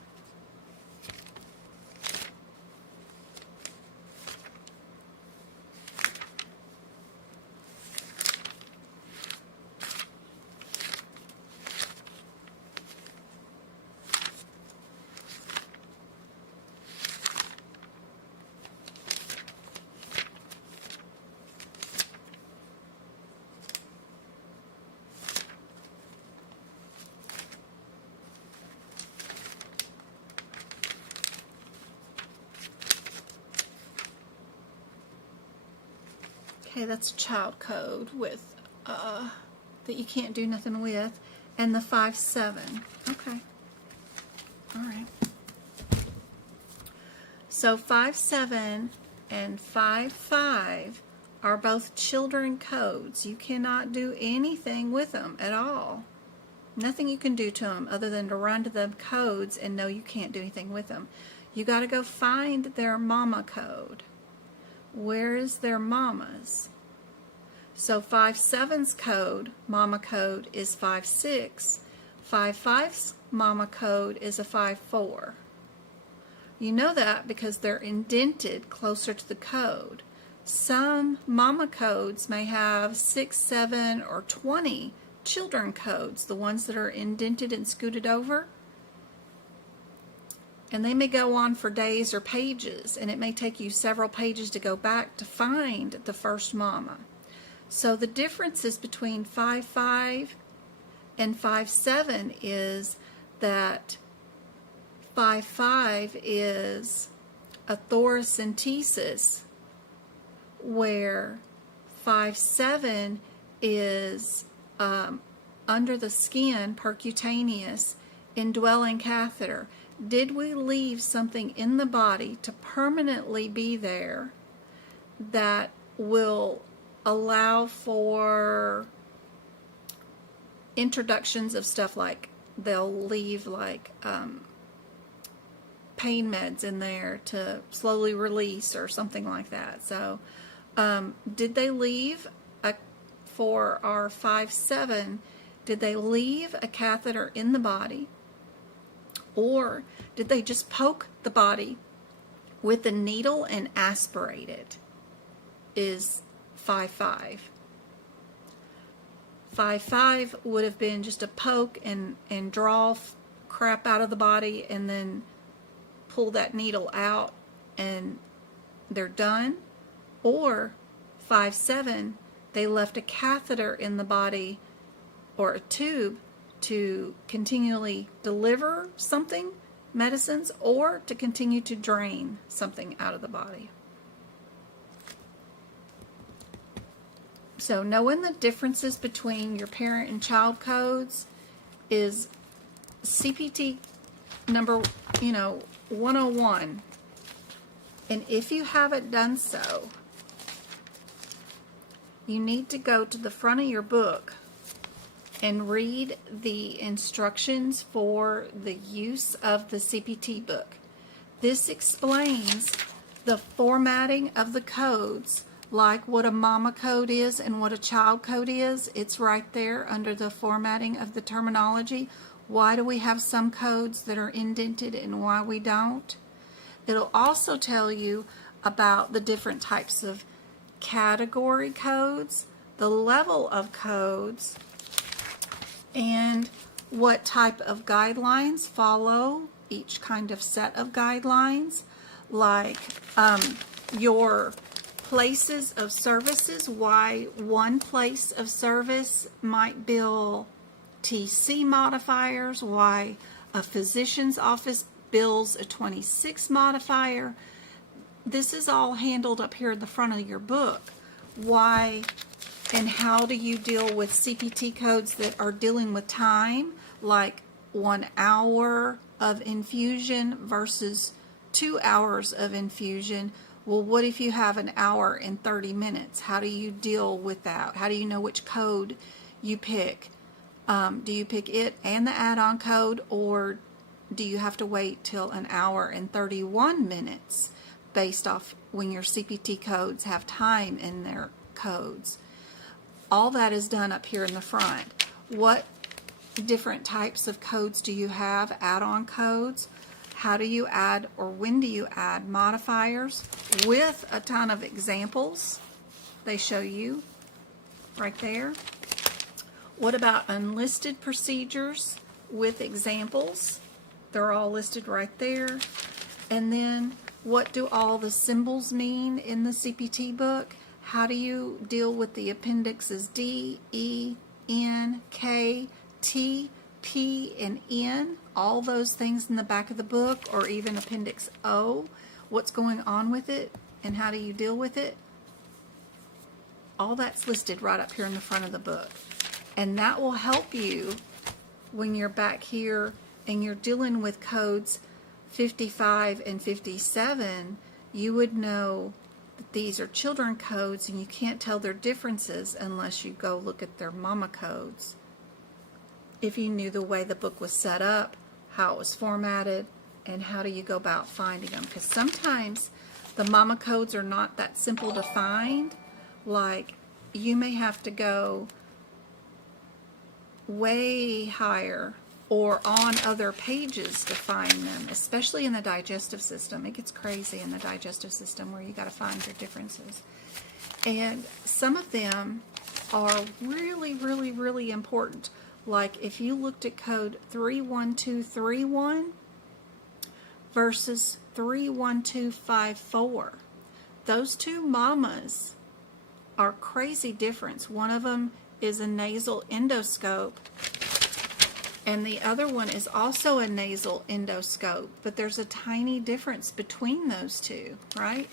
Okay, that's child code with that you can't do nothing with, and the 5-7. Okay. All right. So 5-7 and 5-5 are both children codes. You cannot do anything with them at all. Nothing you can do to them other than to run to the codes and know you can't do anything with them. You got to go find their mama code. Where is their mama's? So 5-7's code, mama code, is 5-6. 5-5's mama code is a 5-4. You know that because they're indented closer to the code. Some mama codes may have 6, 7, or 20 children codes, the ones that are indented and scooted over. And they may go on for days or pages, and it may take you several pages to go back to find the first mama. So the differences between 5-5 and 5-7 is that 5-5 is a thoracentesis, where 5-7 is under the skin, percutaneous, indwelling catheter. Did we leave something in the body to permanently be there that will allow for introductions of stuff like they'll leave like pain meds in there to slowly release or something like that. So did they leave for our 5-7, did they leave a catheter in the body? Or did they just poke the body with a needle and aspirate it? Is 5-5. 5-5 would have been just a poke and draw crap out of the body and then pull that needle out and they're done. Or 5-7, they left a catheter in the body or a tube to continually deliver something, medicines, or to continue to drain something out of the body. So knowing the differences between your parent and child codes is CPT number, 101. And if you haven't done so, you need to go to the front of your book and read the instructions for the use of the CPT book. This explains the formatting of the codes, like what a mama code is and what a child code is. It's right there under the formatting of the terminology. Why do we have some codes that are indented and why we don't? It'll also tell you about the different types of category codes, the level of codes, and what type of guidelines follow each kind of set of guidelines, like your places of services, why one place of service might bill TC modifiers, why a physician's office bills a 26 modifier. This is all handled up here in the front of your book. Why and how do you deal with CPT codes that are dealing with time, like 1 hour of infusion versus 2 hours of infusion? Well, what if you have an hour and 30 minutes? How do you deal with that? How do you know which code you pick? Do you pick it and the add-on code, or do you have to wait till an hour and 31 minutes based off when your CPT codes have time in their codes? All that is done up here in the front. What different types of codes do you have? Add-on codes. How do you add, or when do you add modifiers, with a ton of examples? They show you right there. What about unlisted procedures with examples? They're all listed right there. And then what do all the symbols mean in the CPT book? How do you deal with the appendixes D, E, N, K, T, P, and N? All those things in the back of the book, or even appendix O. What's going on with it and how do you deal with it? All that's listed right up here in the front of the book. And that will help you when you're back here and you're dealing with codes 55 and 57. You would know that these are children codes and you can't tell their differences unless you go look at their mama codes. If you knew the way the book was set up, how it was formatted, and how do you go about finding them. Because sometimes the mama codes are not that simple to find. Like, you may have to go way higher or on other pages to find them, especially in the digestive system. It gets crazy in the digestive system where you got to find your differences. And some of them are really, really, really important. Like if you looked at code 31231 versus 31254, those two mamas are crazy difference. One of them is a nasal endoscope, and the other one is also a nasal endoscope, but there's a tiny difference between those two, right?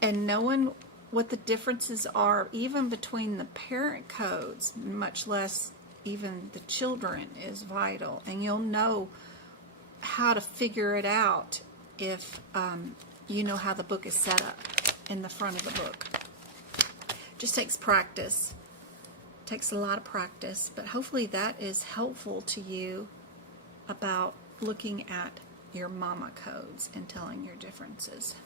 And knowing what the differences are even between the parent codes, much less even the children, is vital. And you'll know how to figure it out if you know how the book is set up in the front of the book. Just takes practice. Takes a lot of practice, but hopefully that is helpful to you about looking at your mama codes and telling your differences.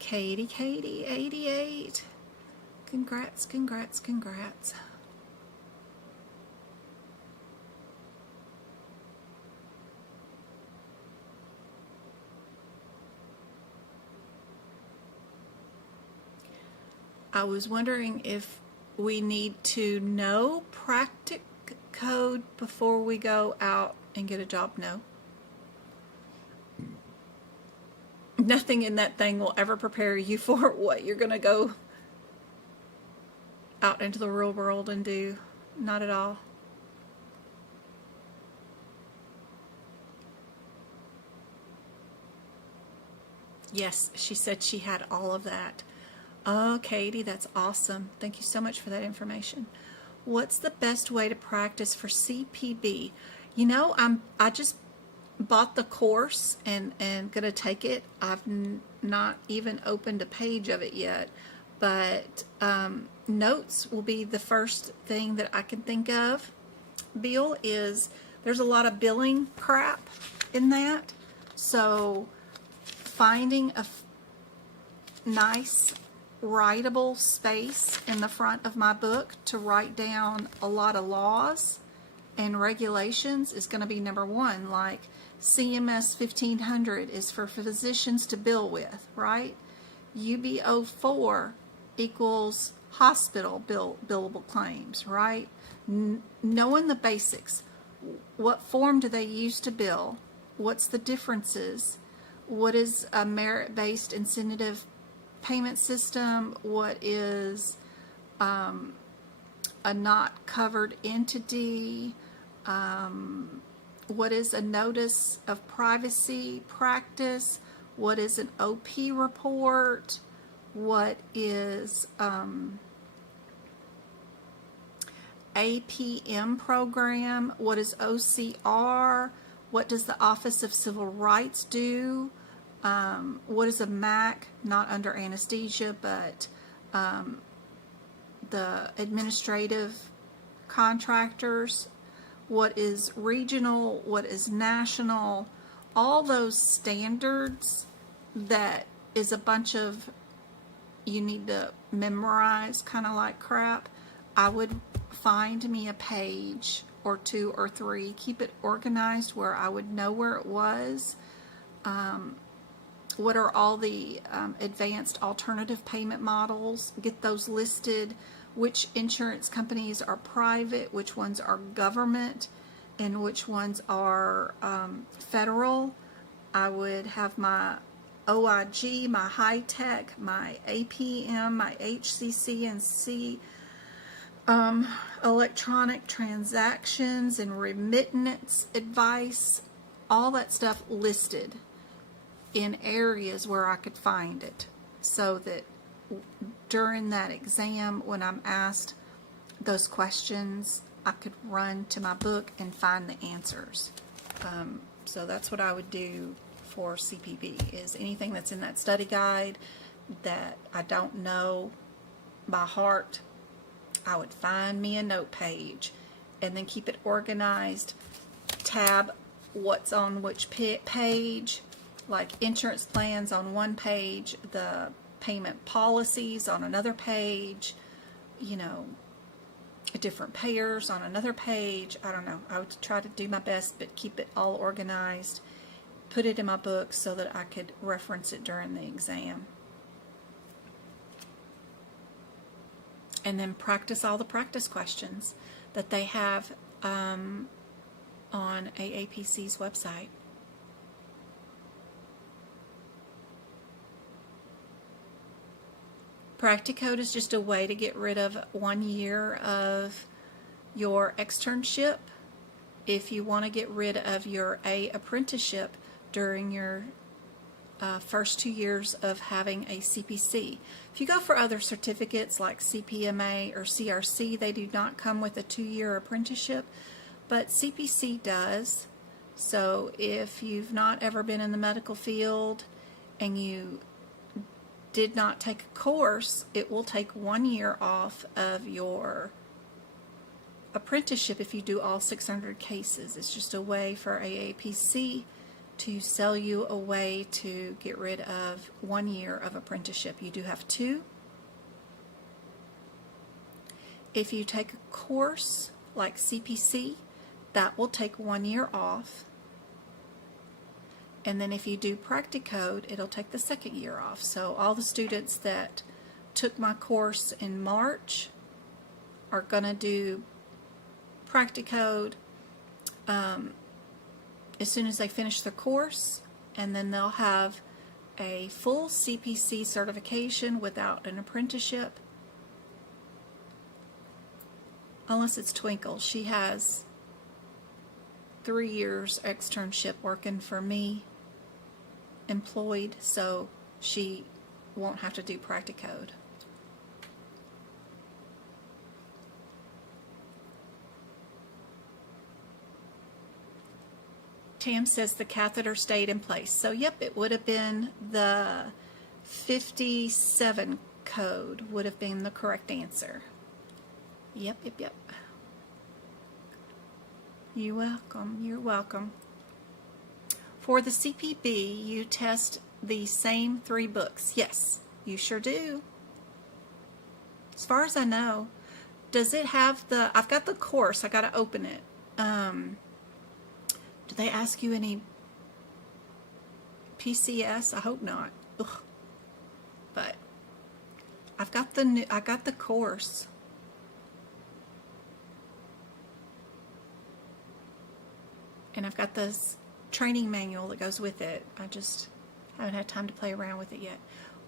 Katie, 88. Congrats, congrats, congrats. I was wondering if we need to know practic code before we go out and get a job. No. Nothing in that thing will ever prepare you for what you're going to go out into the real world and do. Not at all. Yes, she said she had all of that. Oh, Katie, that's awesome. Thank you so much for that information. What's the best way to practice for CPB? You know, I just bought the course and going to take it. I've not even opened a page of it yet, but notes will be the first thing that I can think of. Bill is, there's a lot of billing crap in that, so finding a nice writable space in the front of my book to write down a lot of laws and regulations is going to be number one. Like CMS 1500 is for physicians to bill with, right? UBO 4 equals hospital billable claims, right? Knowing the basics. What form do they use to bill? What's the differences? What is a merit-based incentive payment system? What is a not covered entity? What is a notice of privacy practice? What is an OP report? What is APM program? What is OCR? What does the Office of Civil Rights do? What is a MAC? Not under anesthesia, but the administrative contractors. What is regional? What is national? All those standards that is a bunch of, you need to memorize, kind of like crap. I would find me a page or 2 or 3, keep it organized where I would know where it was. What are all the advanced alternative payment models? Get those listed. Which insurance companies are private, which ones are government, and which ones are federal. I would have my OIG, my high tech, my APM, my HCC and C, electronic transactions and remittance advice, all that stuff listed in areas where I could find it, so that during that exam, when I'm asked those questions, I could run to my book and find the answers. So that's what I would do for CPB, is anything that's in that study guide that I don't know by heart, I would find me a note page and then keep it organized, tab what's on which page, like insurance plans on one page, the payment policies on another page, you know, different payers on another page. I don't know. I would try to do my best, but keep it all organized, put it in my book so that I could reference it during the exam. And then practice all the practice questions that they have on AAPC's website. Practicode is just a way to get rid of 1 year of your externship if you want to get rid of your apprenticeship during your first 2 years of having a CPC. If you go for other certificates like CPMA or CRC, they do not come with a 2-year apprenticeship, but CPC does. So if you've not ever been in the medical field and you did not take a course, it will take 1 year off of your apprenticeship if you do all 600 cases. It's just a way for AAPC to sell you a way to get rid of 1 year of apprenticeship. You do have 2. If you take a course like CPC, that will take 1 year off. And then if you do Practicode, it'll take the 2nd year off. So all the students that took my course in March are going to do Practicode as soon as they finish their course, and then they'll have a full CPC certification without an apprenticeship. Unless it's Twinkle. She has 3 years externship working for me, employed, so she won't have to do Practicode. Tam says the catheter stayed in place. So, yep, it would have been the 57 code would have been the correct answer. Yep, yep, yep. You're welcome. You're welcome. For the CPB, you test the same 3 books. Yes, you sure do. As far as I know. Does it have the, I've got the course, I got to open it. Do they ask you any PCS? I hope not. Ugh. But I got the course. And I've got this training manual that goes with it. I just haven't had time to play around with it yet.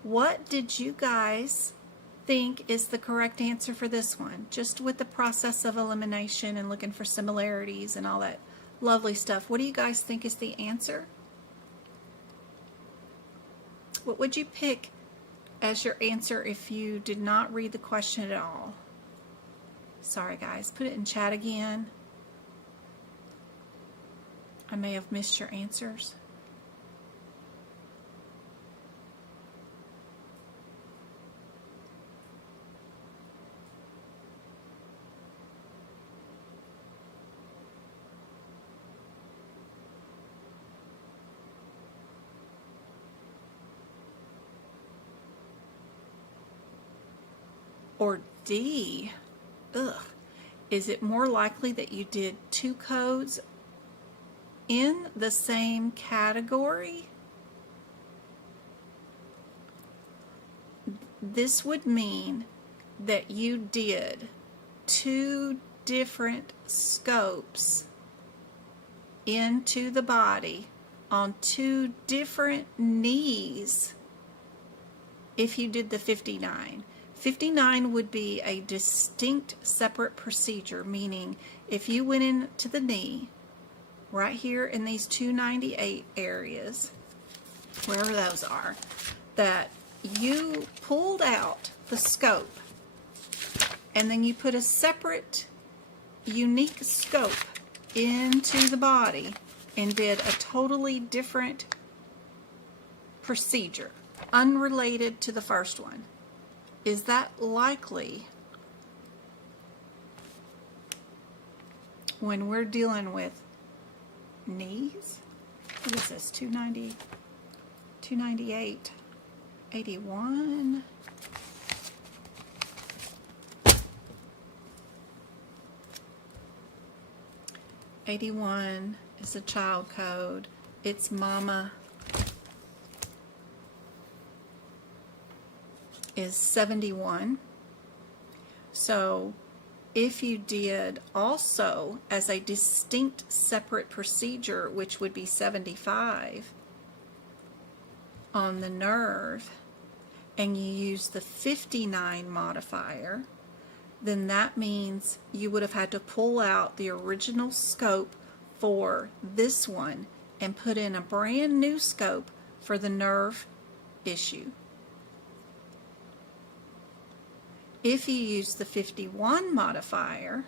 What did you guys think is the correct answer for this one? Just with the process of elimination and looking for similarities and all that lovely stuff. What do you guys think is the answer? What would you pick as your answer if you did not read the question at all? Sorry guys, put it in chat again. I may have missed your answers. Or D, ugh, is it more likely that you did 2 codes in the same category? This would mean that you did 2 different scopes into the body on 2 different knees if you did the 59. 59 would be a distinct separate procedure, meaning if you went into the knee right here in these 298 areas, wherever those are, that you pulled out the scope and then you put a separate unique scope into the body and did a totally different procedure unrelated to the first one. Is that likely when we're dealing with knees? What is this? 290, 298, 81. '81 is a child code. It's mama is 71. So if you did also as a distinct separate procedure, which would be 75 on the nerve, and you use the 59 modifier, then that means you would have had to pull out the original scope for this one and put in a brand new scope for the nerve issue. If you use the 51 modifier,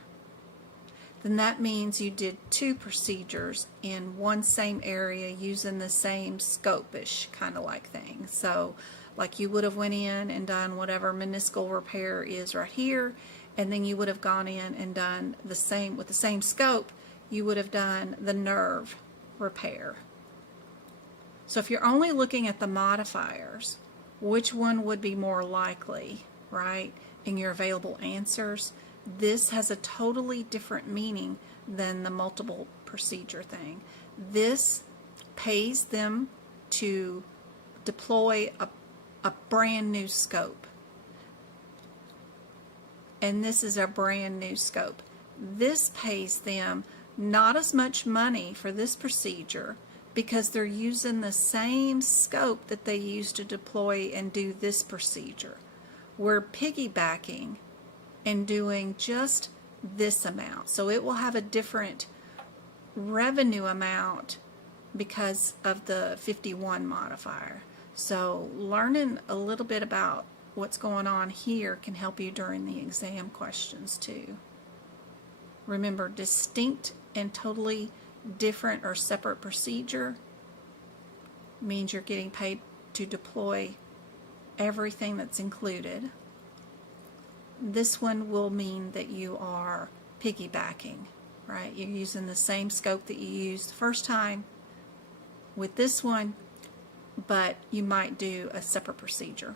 then that means you did 2 procedures in one same area using the same scope-ish kind of like thing. So like you would have went in and done whatever meniscal repair is right here, and then you would have gone in and done the same with the same scope, you would have done the nerve repair. So if you're only looking at the modifiers, which one would be more likely, right, in your available answers? This has a totally different meaning than the multiple procedure thing. This pays them to deploy a brand new scope. And this is a brand new scope. This pays them not as much money for this procedure because they're using the same scope that they use to deploy and do this procedure. We're piggybacking and doing just this amount. So it will have a different revenue amount because of the 51 modifier. So learning a little bit about what's going on here can help you during the exam questions too. Remember, distinct and totally different or separate procedure means you're getting paid to deploy everything that's included. This one will mean that you are piggybacking, right? You're using the same scope that you used the first time with this one, but you might do a separate procedure.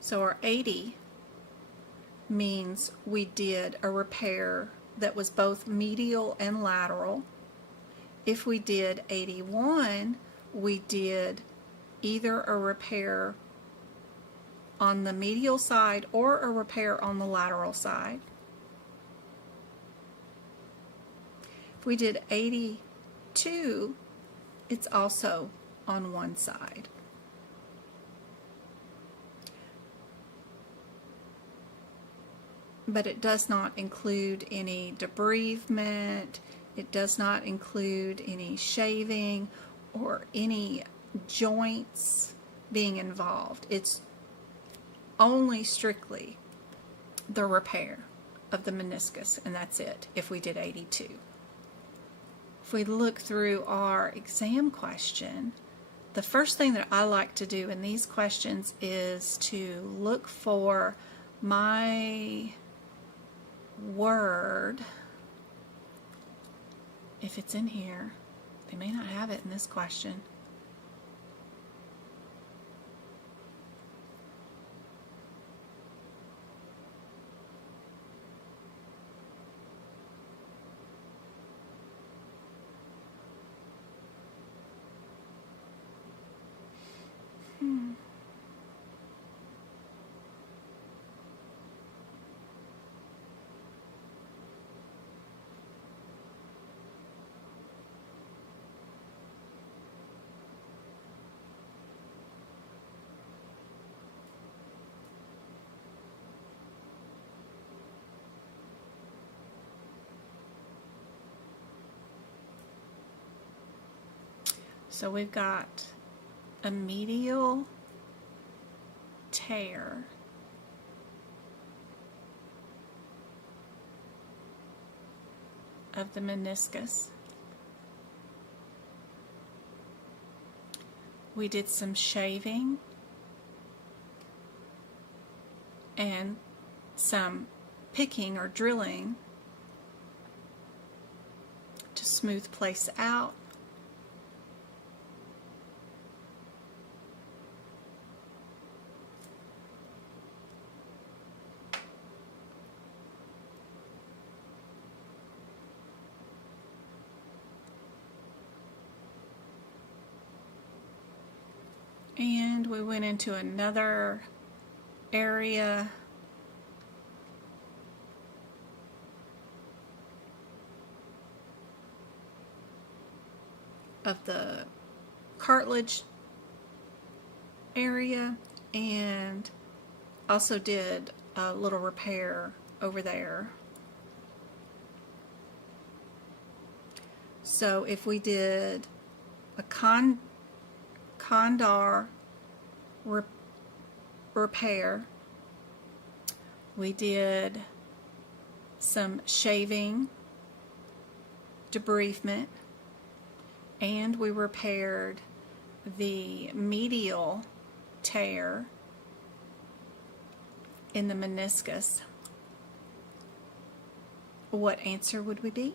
So our 80 means we did a repair that was both medial and lateral. If we did 81, we did either a repair on the medial side or a repair on the lateral side. If we did 82, it's also on one side. But it does not include any debridement, it does not include any shaving or any joints being involved. It's only strictly the repair of the meniscus, and that's it if we did 82. If we look through our exam question, the first thing that I like to do in these questions is to look for my word, if it's in here. They may not have it in this question. So we've got a medial tear of the meniscus. We did some shaving and some picking or drilling to smooth place out. And we went into another area of the cartilage area and also did a little repair over there. So if we did a condar repair, we did some shaving, debridement, and we repaired the medial tear in the meniscus. What answer would we be?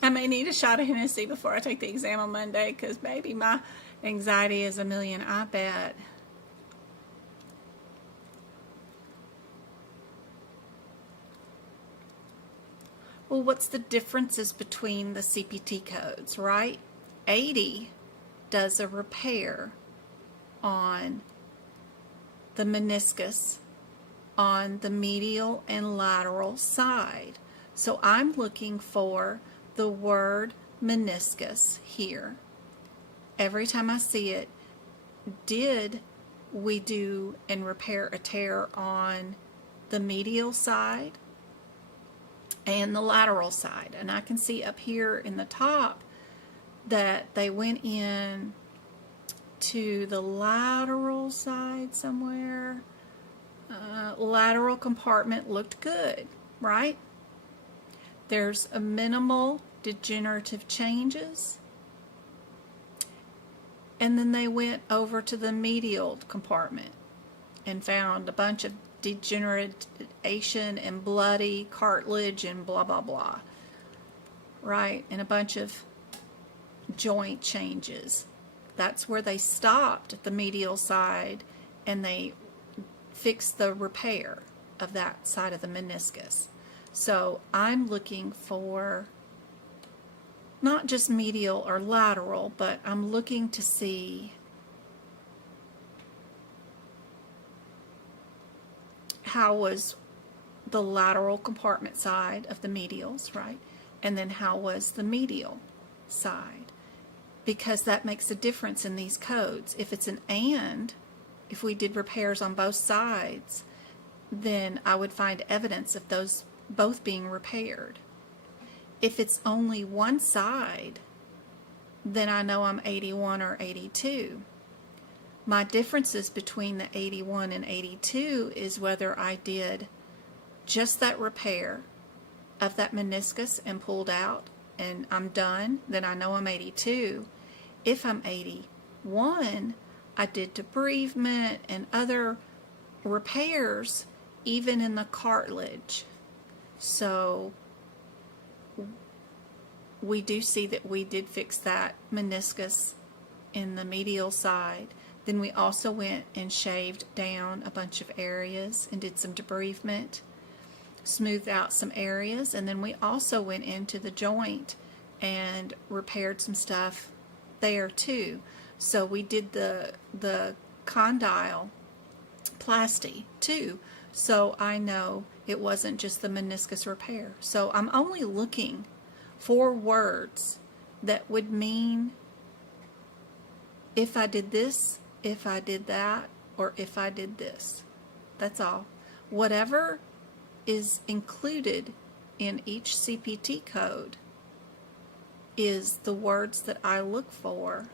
I may need a shot of Hennessy before I take the exam on Monday because, baby, my anxiety is a million, I bet. Well, what's the differences between the CPT codes, right? 80 does a repair on the meniscus on the medial and lateral side. So I'm looking for the word meniscus here. every time I see it, did we do and repair a tear on the medial side and the lateral side? And I can see up here in the top that they went in to the lateral side somewhere. Lateral compartment looked good, right? There's a minimal degenerative changes. And then they went over to the medial compartment and found a bunch of degeneration and bloody cartilage and blah, blah, blah, right? And a bunch of joint changes. That's where they stopped at the medial side, and they fixed the repair of that side of the meniscus. So I'm looking for not just medial or lateral, but I'm looking to see how was the lateral compartment side of the medials, right? And then how was the medial side? Because that makes a difference in these codes. If it's an and, if we did repairs on both sides, then I would find evidence of those both being repaired. If it's only one side, then I know I'm 81 or 82. My differences between the 81 and 82 is whether I did just that repair of that meniscus and pulled out and I'm done, then I know I'm 82. If I'm 81, I did debridement and other repairs even in the cartilage. So we do see that we did fix that meniscus in the medial side. Then we also went and shaved down a bunch of areas and did some debridement, smoothed out some areas, and then we also went into the joint and repaired some stuff there too. So we did the condyle plasty too. So I know it wasn't just the meniscus repair. So I'm only looking for words that would mean if I did this, if I did that, or if I did this. That's all. Whatever is included in each CPT code is the words that I look for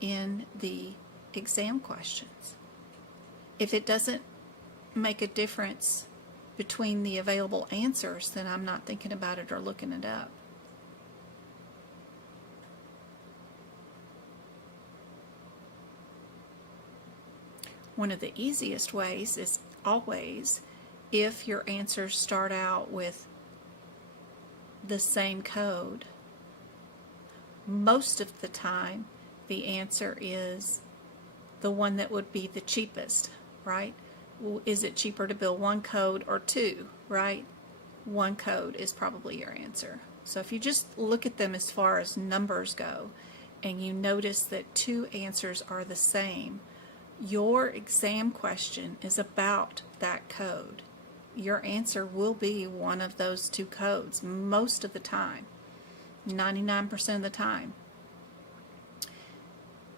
in the exam questions. If it doesn't make a difference between the available answers, then I'm not thinking about it or looking it up. One of the easiest ways is always if your answers start out with the same code. Most of the time, the answer is the one that would be the cheapest, right? Is it cheaper to build one code or two, right? One code is probably your answer. So if you just look at them as far as numbers go, and you notice that two answers are the same, your exam question is about that code. Your answer will be one of those two codes most of the time, 99% of the time.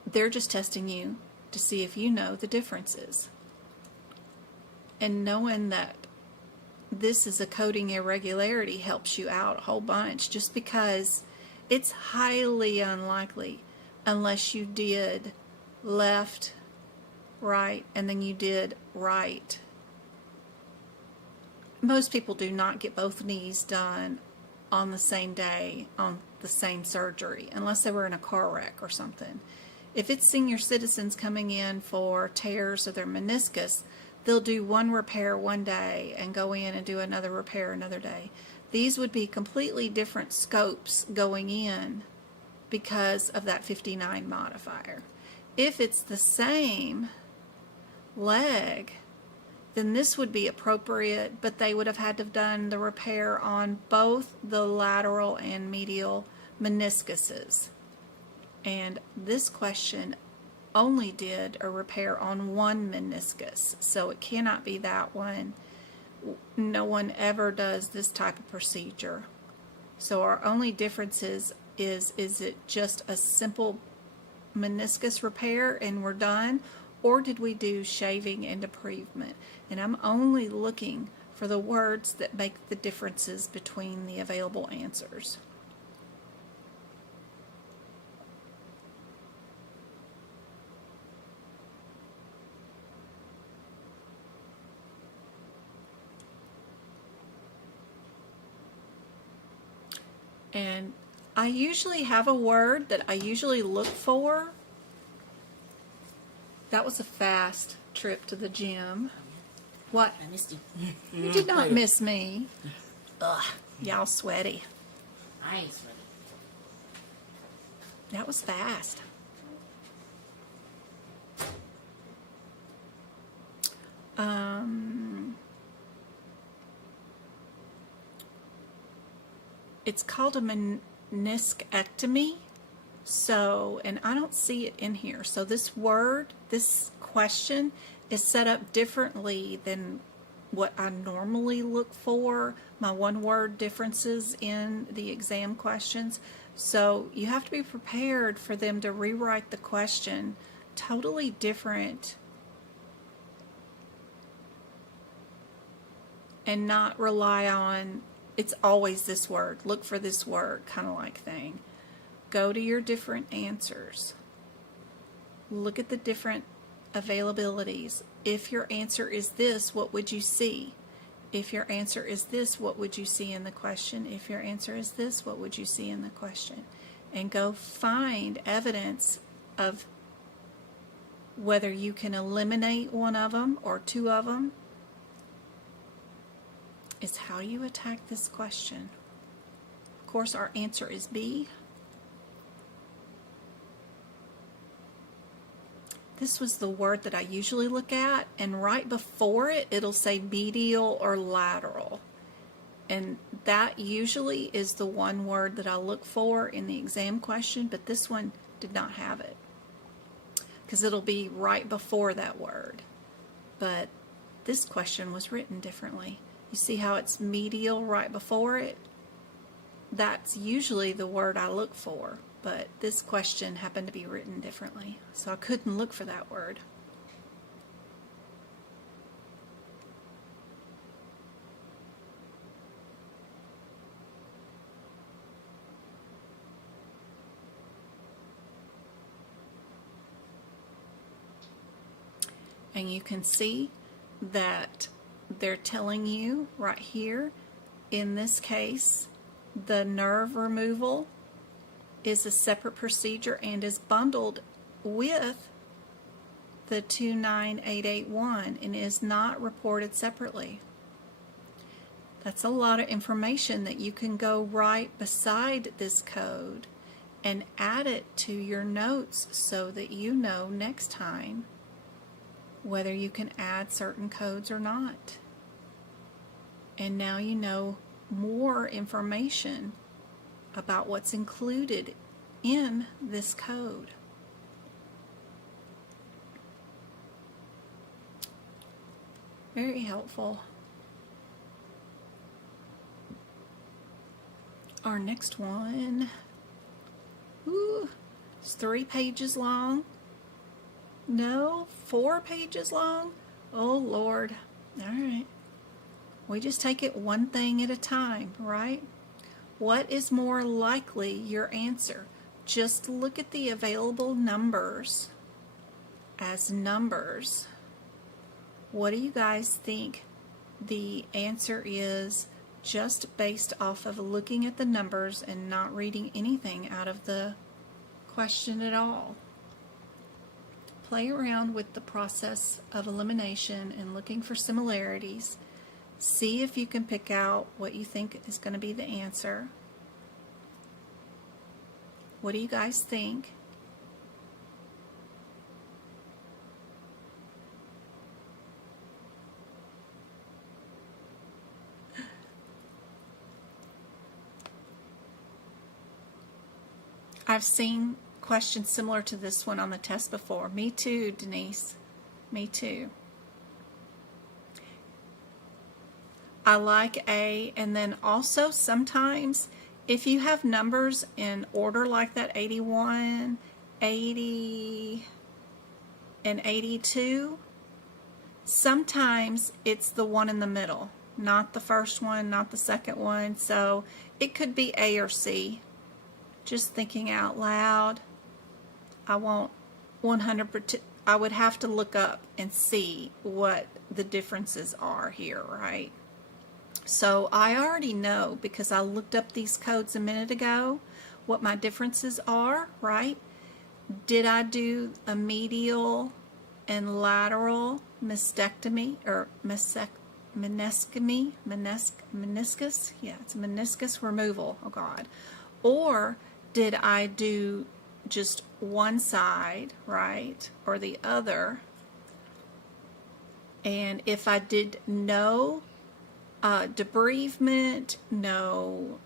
They're just testing you to see if you know the differences. And knowing that this is a coding irregularity helps you out a whole bunch, just because it's highly unlikely, unless you did left, right, and then you did right. Most people do not get both knees done on the same day on the same surgery, unless they were in a car wreck or something. If it's senior citizens coming in for tears of their meniscus, they'll do one repair one day and go in and do another repair another day. These would be completely different scopes going in because of that 59 modifier. If it's the same leg, then this would be appropriate, but they would have had to have done the repair on both the lateral and medial meniscuses. And this question only did a repair on one meniscus, so it cannot be that one. No one ever does this type of procedure. So our only difference is it just a simple meniscus repair and we're done, or did we do shaving and debridement? And I'm only looking for the words that make the differences between the available answers. And I usually have a word that I usually look for. That was a fast trip to the gym. What? I missed you. You did not miss me. Ugh. Y'all sweaty. I ain't sweaty. That was fast. It's called a meniscectomy. So, and I don't see it in here. So this word, this question is set up differently than what I normally look for, my one word differences in the exam questions. So you have to be prepared for them to rewrite the question totally different and not rely on, it's always this word, look for this word kind of like thing. Go to your different answers. Look at the different availabilities. If your answer is this, what would you see? If your answer is this, what would you see in the question? If your answer is this, what would you see in the question? And go find evidence of whether you can eliminate one of them or two of them. Is how you attack this question. Of course, our answer is B. This was the word that I usually look at, and right before it, it'll say medial or lateral. And that usually is the one word that I look for in the exam question, but this one did not have it because it'll be right before that word. But this question was written differently. You see how it's medial right before it? That's usually the word I look for, but this question happened to be written differently, so I couldn't look for that word. And you can see that they're telling you right here, in this case, the nerve removal is a separate procedure and is bundled with the 29881 and is not reported separately. That's a lot of information that you can go right beside this code and add it to your notes so that you know next time whether you can add certain codes or not. And now you know more information about what's included in this code. Very helpful. Our next one, it's 3 pages long. No, 4 pages long. Oh Lord. All right. We just take it one thing at a time, right? What is more likely your answer? Just look at the available numbers as numbers. What do you guys think the answer is just based off of looking at the numbers and not reading anything out of the question at all? Play around with the process of elimination and looking for similarities. See if you can pick out what you think is going to be the answer. What do you guys think? I've seen questions similar to this one on the test before. Me too, Denise. Me too. I like A, and then also sometimes if you have numbers in order like that, 81 80 and 82. Sometimes it's the one in the middle, not the first one, not the second one. So it could be A or C. Just thinking out loud. I won't 100%. I would have to look up and see what the differences are here, right? So I already know, because I looked up these codes a minute ago, what my differences are, right? Did I do a medial and lateral mastectomy or meniscectomy? Meniscus? Yeah, it's a meniscus removal. Oh God. Or did I do just one side, right, or the other? And if I did no debridement, no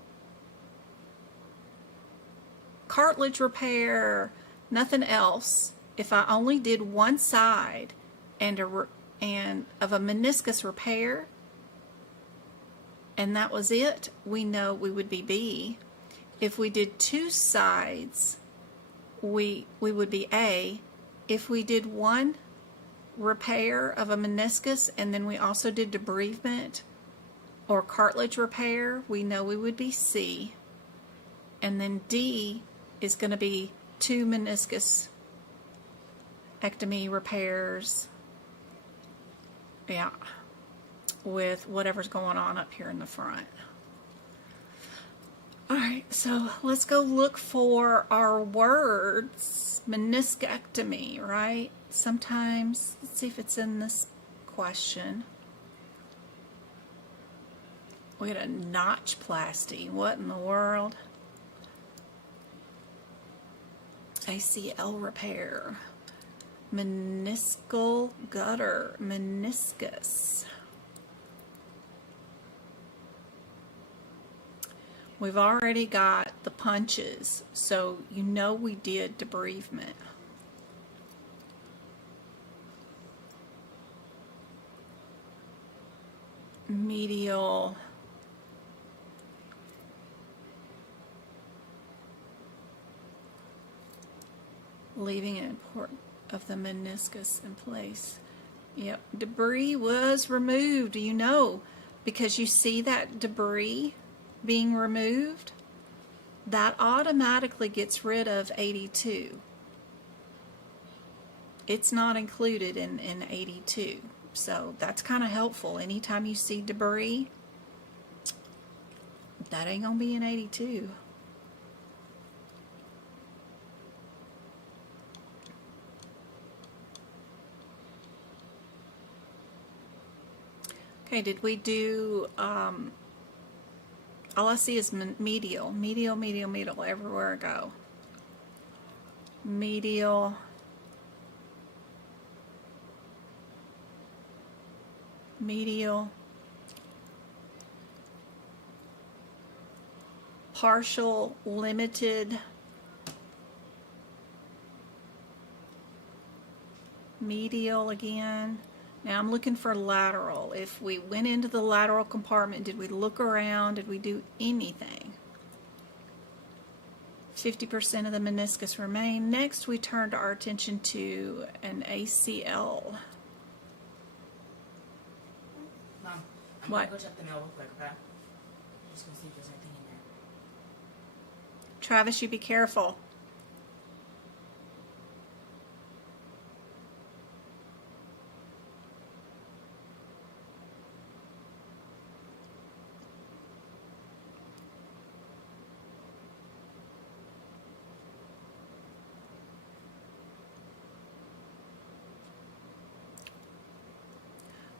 cartilage repair, nothing else, if I only did one side and of a meniscus repair, and that was it, we know we would be B. If we did two sides, we would be A. If we did one repair of a meniscus and then we also did debridement or cartilage repair, we know we would be C. And then D is going to be two meniscus ectomy repairs, yeah, with whatever's going on up here in the front. Alright, so let's go look for our words. Meniscectomy, right? Sometimes, let's see if it's in this question. We got a notchplasty. What in the world? ACL repair. Meniscal gutter. Meniscus. We've already got the punches, so you know we did debridement. Medial. Leaving an important of the meniscus in place. Yep, debris was removed, you know, because you see that debris being removed, that automatically gets rid of 82. It's not included in 82. So that's kind of helpful. Anytime you see debris, that ain't going to be in 82. Okay, did we do... all I see is medial, medial, medial, medial, everywhere I go. Medial. Medial. Partial, limited. Medial again. Now I'm looking for lateral. If we went into the lateral compartment, did we look around? Did we do anything? 50% of the meniscus remain. Next, we turned our attention to an ACL. Mom, I'm what? gonna go check the mail real quick, okay? Just gonna see if there's anything in there. Travis, you be careful.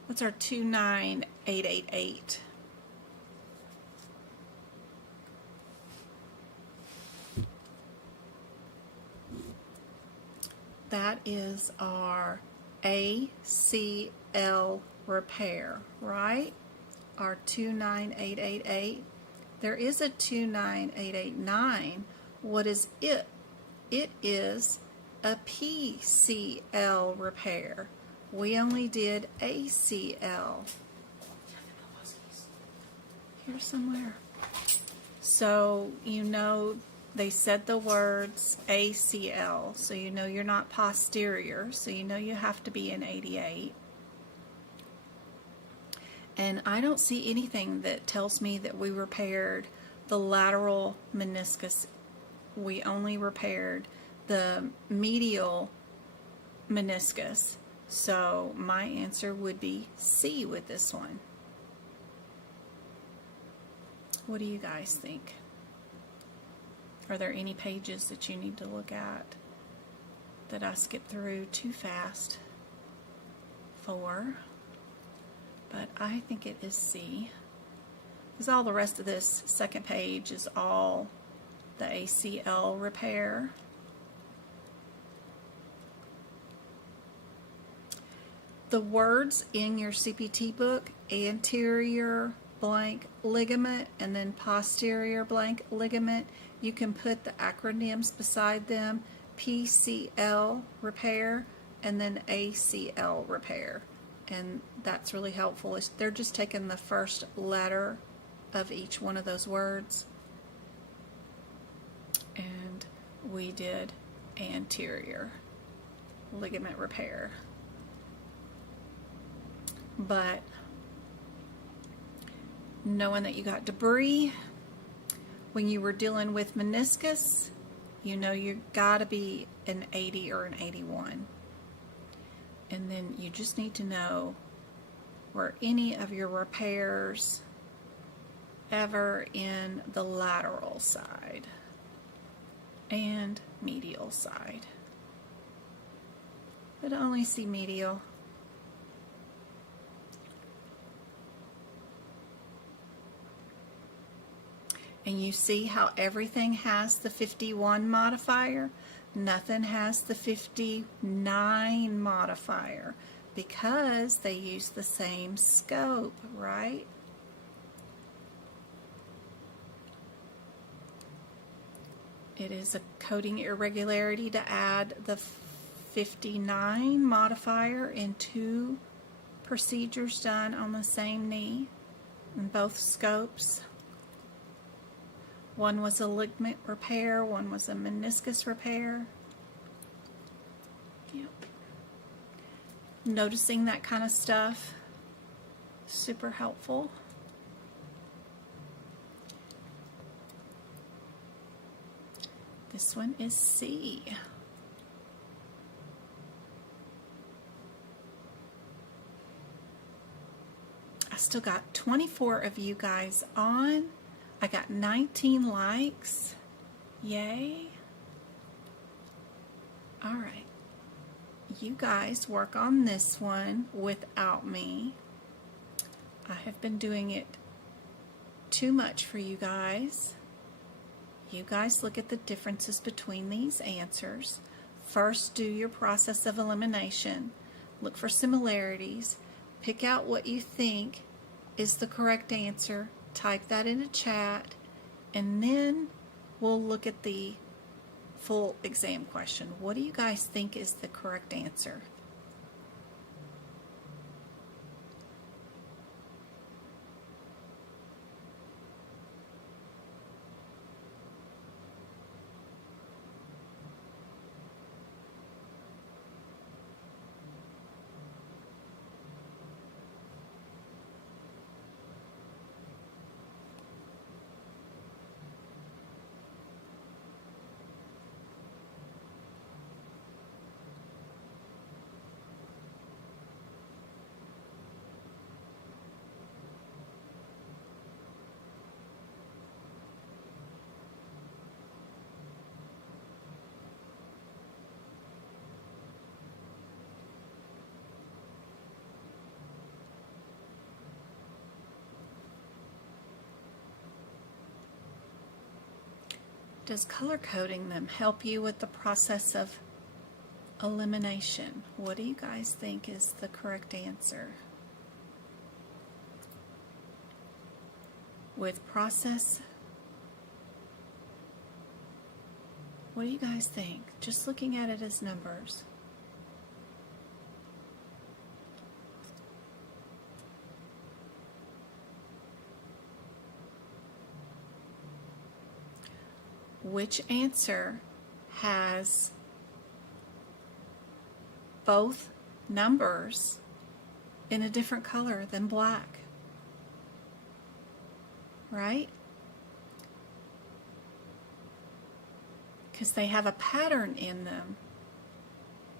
What's our 29888? That is our ACL repair, right? Our 29888. There is a 29889. What is it? It is a PCL repair. We only did ACL. Here somewhere. So, you know, they said the words ACL, so you know you're not posterior, so you know you have to be an 88. And I don't see anything that tells me that we repaired the lateral meniscus. We only repaired the medial meniscus. So my answer would be C with this one. What do you guys think? Are there any pages that you need to look at that I skipped through too fast for? But I think it is C, because all the rest of this second page is all the ACL repair. The words in your CPT book, anterior blank ligament and then posterior blank ligament, you can put the acronyms beside them, PCL repair and then ACL repair. And that's really helpful. They're just taking the first letter of each one of those words. And we did anterior ligament repair. But knowing that you got debris when you were dealing with meniscus, you know you gotta be an 80 or an 81. And then you just need to know, were any of your repairs ever in the lateral side and medial side? But I only see medial. And you see how everything has the 51 modifier? Nothing has the 59 modifier because they use the same scope, right? It is a coding irregularity to add the 59 modifier in two procedures done on the same knee in both scopes. One was a ligament repair, one was a meniscus repair. Yep. Noticing that kind of stuff, super helpful. This one is C. I still got 24 of you guys on. I got 19 likes. Yay. All right. You guys work on this one without me. I have been doing it too much for you guys. You guys look at the differences between these answers. First, do your process of elimination. Look for similarities. Pick out what you think is the correct answer. Type that in a chat, and then we'll look at the full exam question. What do you guys think is the correct answer? Does color coding them help you with the process of elimination? What do you guys think is the correct answer? With process, what do you guys think? Just looking at it as numbers. which answer has both numbers in a different color than black, right? Because they have a pattern in them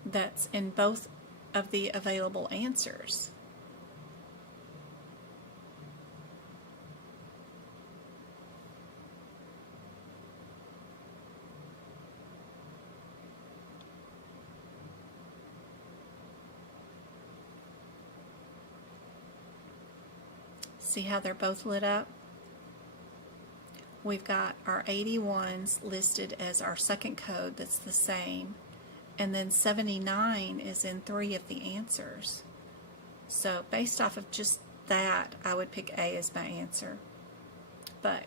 that's in both of the available answers. See how they're both lit up? We've got our 81s listed as our second code that's the same, and then 79 is in 3 of the answers. So based off of just that, I would pick A as my answer. But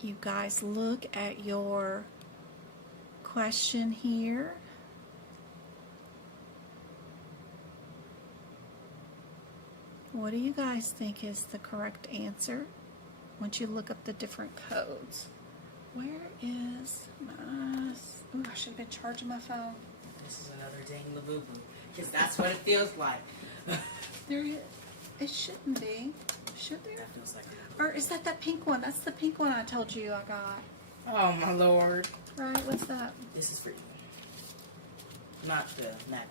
you guys look at your question here. What do you guys think is the correct answer once you look up the different codes? Where is my... Ooh, I should have been charging my phone. This is another dang Labubu, because that's what it feels like. It shouldn't be. Should there? That feels like it. Or is that pink one? That's the pink one I told you I got. Oh my lord. Right, what's that? This is for you. Not the mat.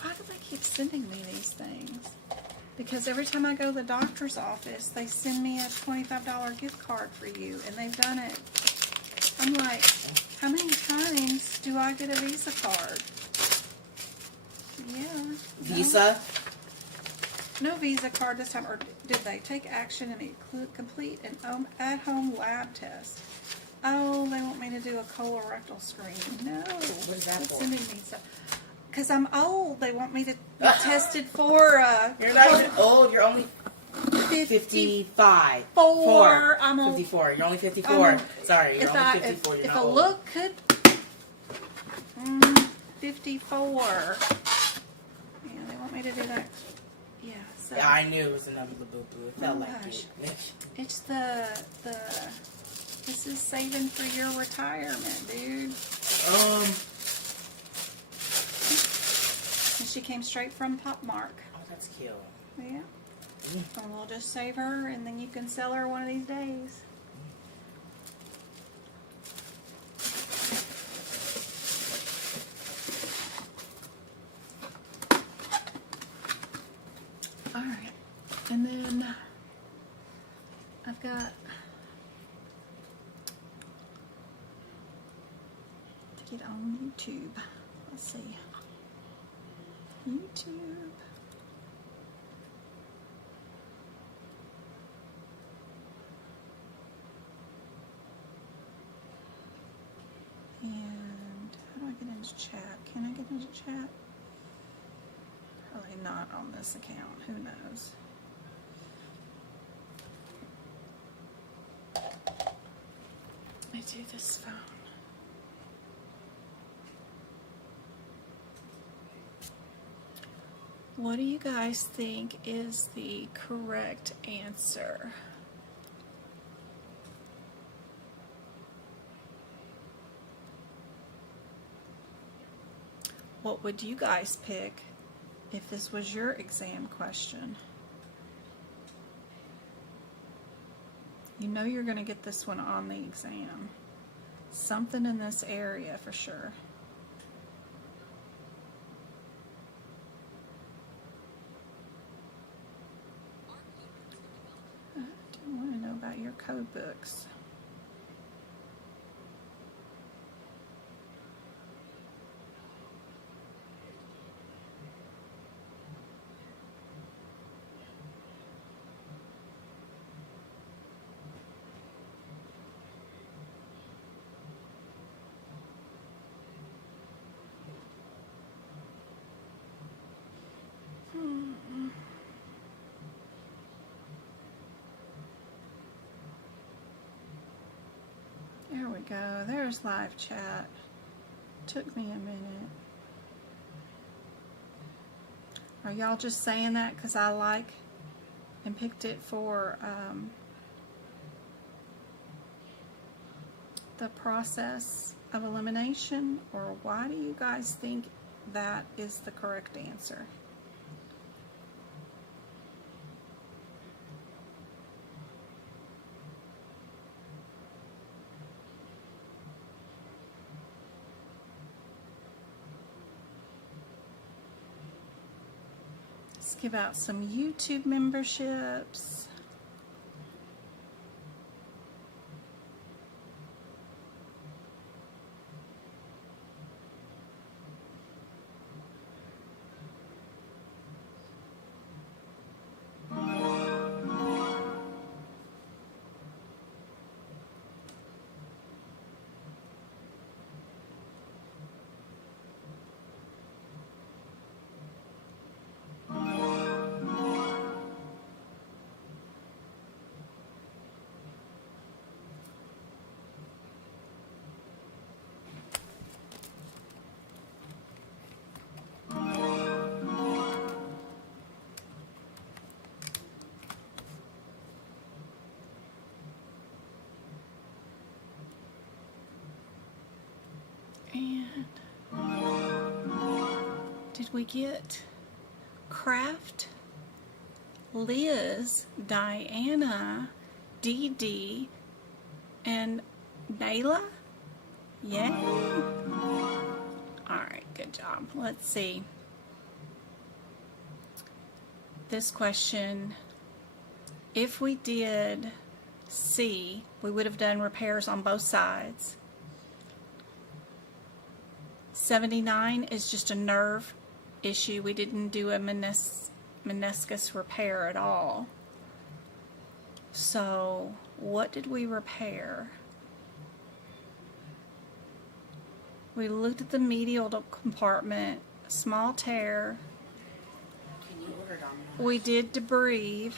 Why do they keep sending me these things? Because every time I go to the doctor's office, they send me a $25 gift card for you, and they've done it. I'm like, how many times do I get a Visa card? Yeah. Visa? No Visa card this time. Or did they take action and complete an at-home lab test? Oh, they want me to do a colorectal screening. No. What is that for? Sending me stuff. Because I'm old. They want me to be tested for... You're not even old. You're only 55. I'm old. 54. You're only 54. Sorry, you're only 54. You're if not a old. look could... 54. Yeah, they want me to do that. Yeah, so... Yeah, I knew it was another Labubu. It felt like gosh. it. It's the... This is saving for your retirement, dude. And she came straight from Pop Mark. Oh, that's cute. Yeah. And we'll just save her, and then you can sell her one of these days. Alright. And then I've got to get on YouTube. Let's see. YouTube. And how do I get into chat? Can I get into chat? Probably not on this account. Who knows? I do this phone. What do you guys think is the correct answer? What would you guys pick if this was your exam question? You know you're going to get this one on the exam. Something in this area for sure. I do want to know about your code books. There we go. There's live chat. Took me a minute. Are y'all just saying that because I like and picked it for the process of elimination, or why do you guys think that is the correct answer? Let's give out some YouTube memberships. And did we get Craft, Liz, Diana, Dee Dee, and Nayla? Yay! Alright, good job. Let's see. This question, if we did C, we would have done repairs on both sides. 79 is just a nerve issue. We didn't do a meniscus repair at all. So what did we repair? We looked at the medial compartment, small tear. Can you order it on? We did debrief.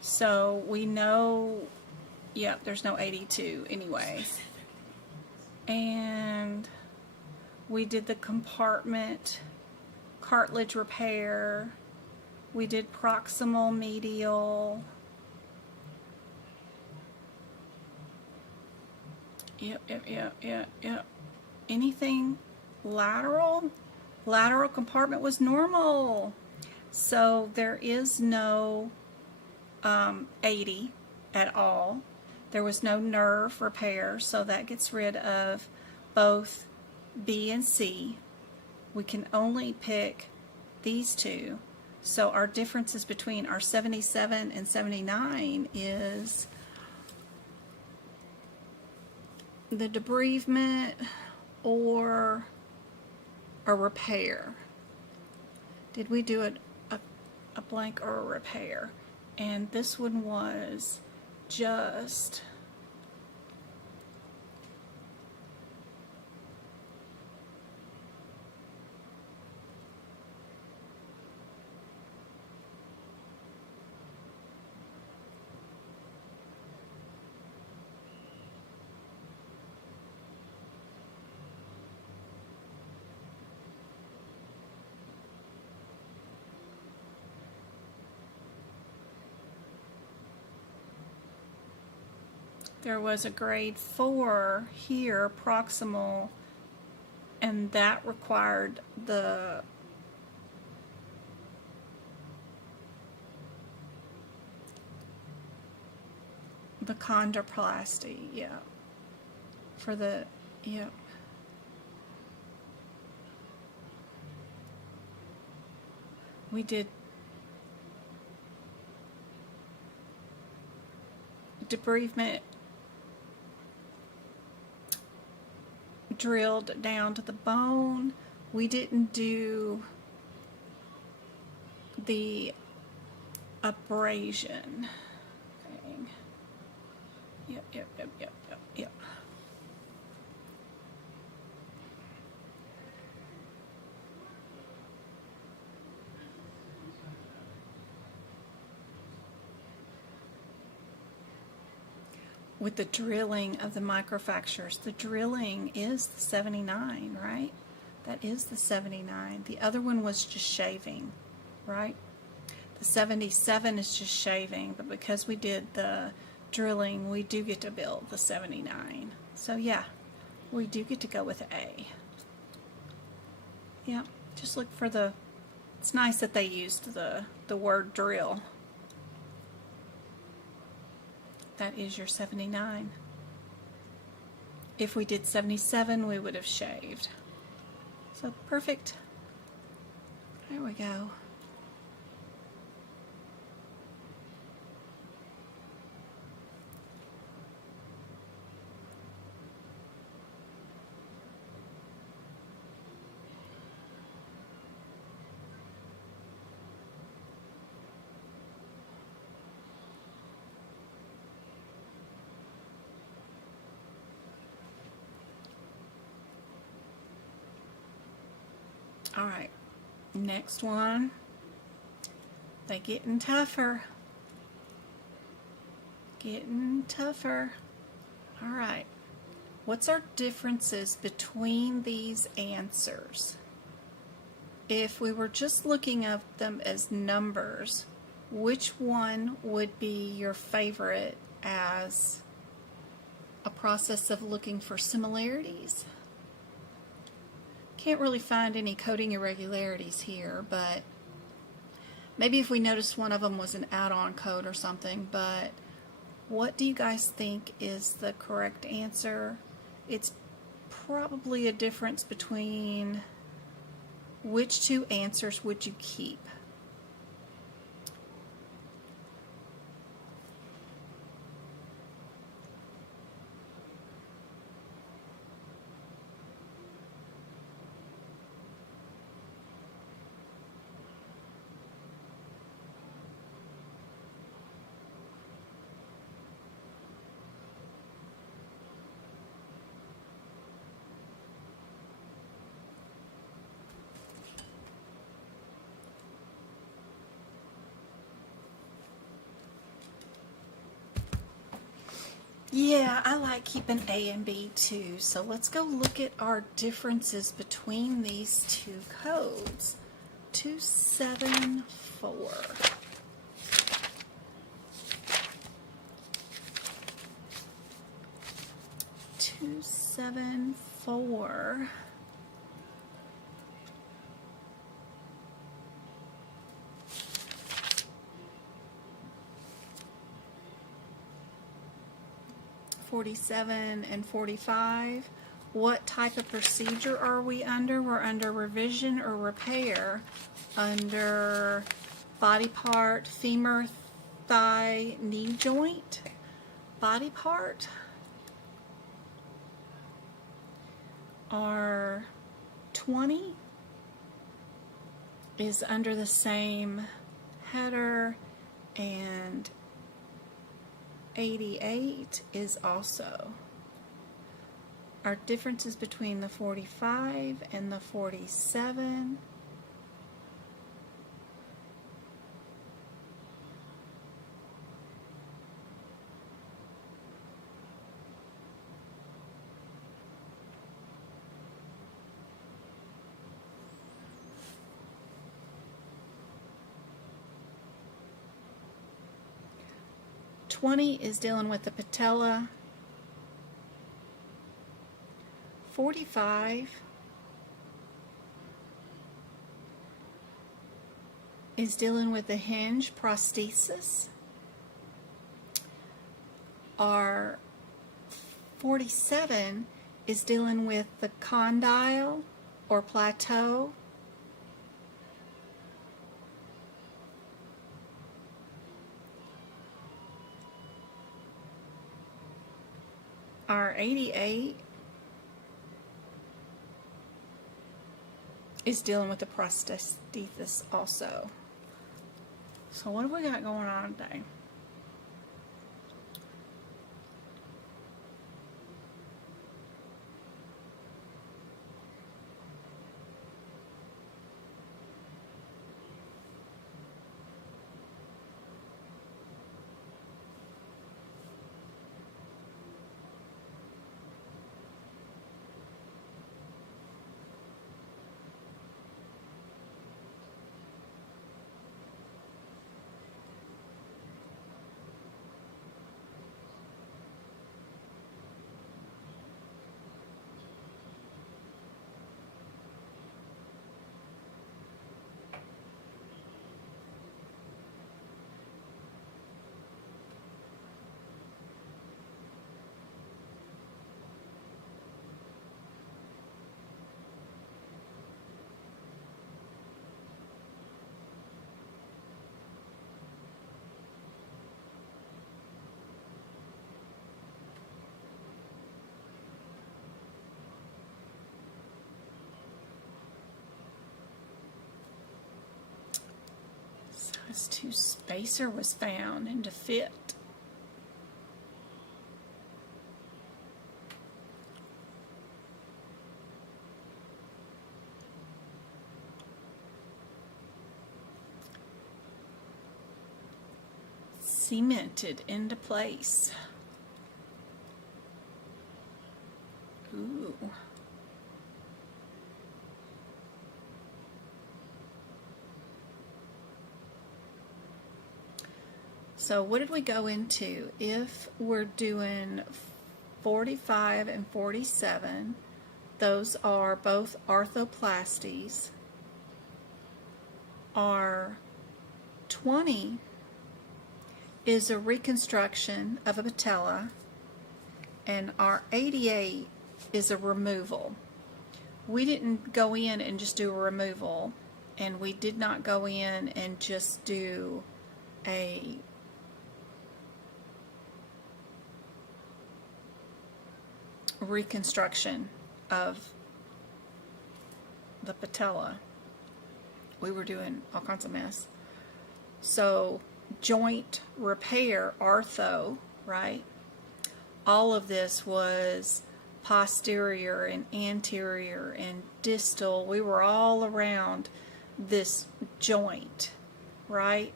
So we know, yep, there's no 82 anyway. And we did the compartment cartilage repair. We did proximal medial. Yep. Anything lateral? Lateral compartment was normal. So there is no 80 at all. There was no nerve repair, so that gets rid of both B and C. We can only pick these two. So our differences between our 77 and 79 is the debridement or a repair. Did we do a blank or a repair? And this one was just there was a grade 4 here, proximal, and that required the chondroplasty, yeah. For the, yeah. We did debridement, drilled down to the bone. We didn't do the abrasion thing. Yep. With the drilling of the microfractures, the drilling is the 79, right? That is the 79. The other one was just shaving, right? The 77 is just shaving, but because we did the drilling, we do get to build the 79. So yeah, we do get to go with A. Yeah, just look for the, it's nice that they used the word drill. That is your 79. If we did 77, we would have shaved. So perfect. There we go. All right, next one. They getting tougher. Getting tougher. All right. What's our differences between these answers? If we were just looking at them as numbers, which one would be your favorite as a process of looking for similarities? Can't really find any coding irregularities here, but maybe if we noticed one of them was an add-on code or something. But what do you guys think is the correct answer? It's probably a difference between which two answers would you keep? Yeah, I like keeping A and B too. So let's go look at our differences between these two codes. 274. Two, 7, 4. $47 and $45. What type of procedure are we under? We're under revision or repair, under body part, femur, thigh, knee joint, body part. Our 20 is under the same header, and 88 is also. Our differences between the 45 and the 47. $20 is dealing with the patella. 45 is dealing with the hinge prosthesis. Our 47 is dealing with the condyle or plateau. Our 88 is dealing with the prosthesis also. So what have we got going on today? This tooth spacer was found and to fit. Cemented into place. Ooh. So what did we go into? If we're doing 45 and 47, those are both arthroplasties. Our 20 is a reconstruction of a patella, and our 88 is a removal. We didn't go in and just do a removal, and we did not go in and just do a reconstruction of the patella. We were doing all kinds of mess. So joint repair, ortho, right? All of this was posterior and anterior and distal. We were all around this joint, right?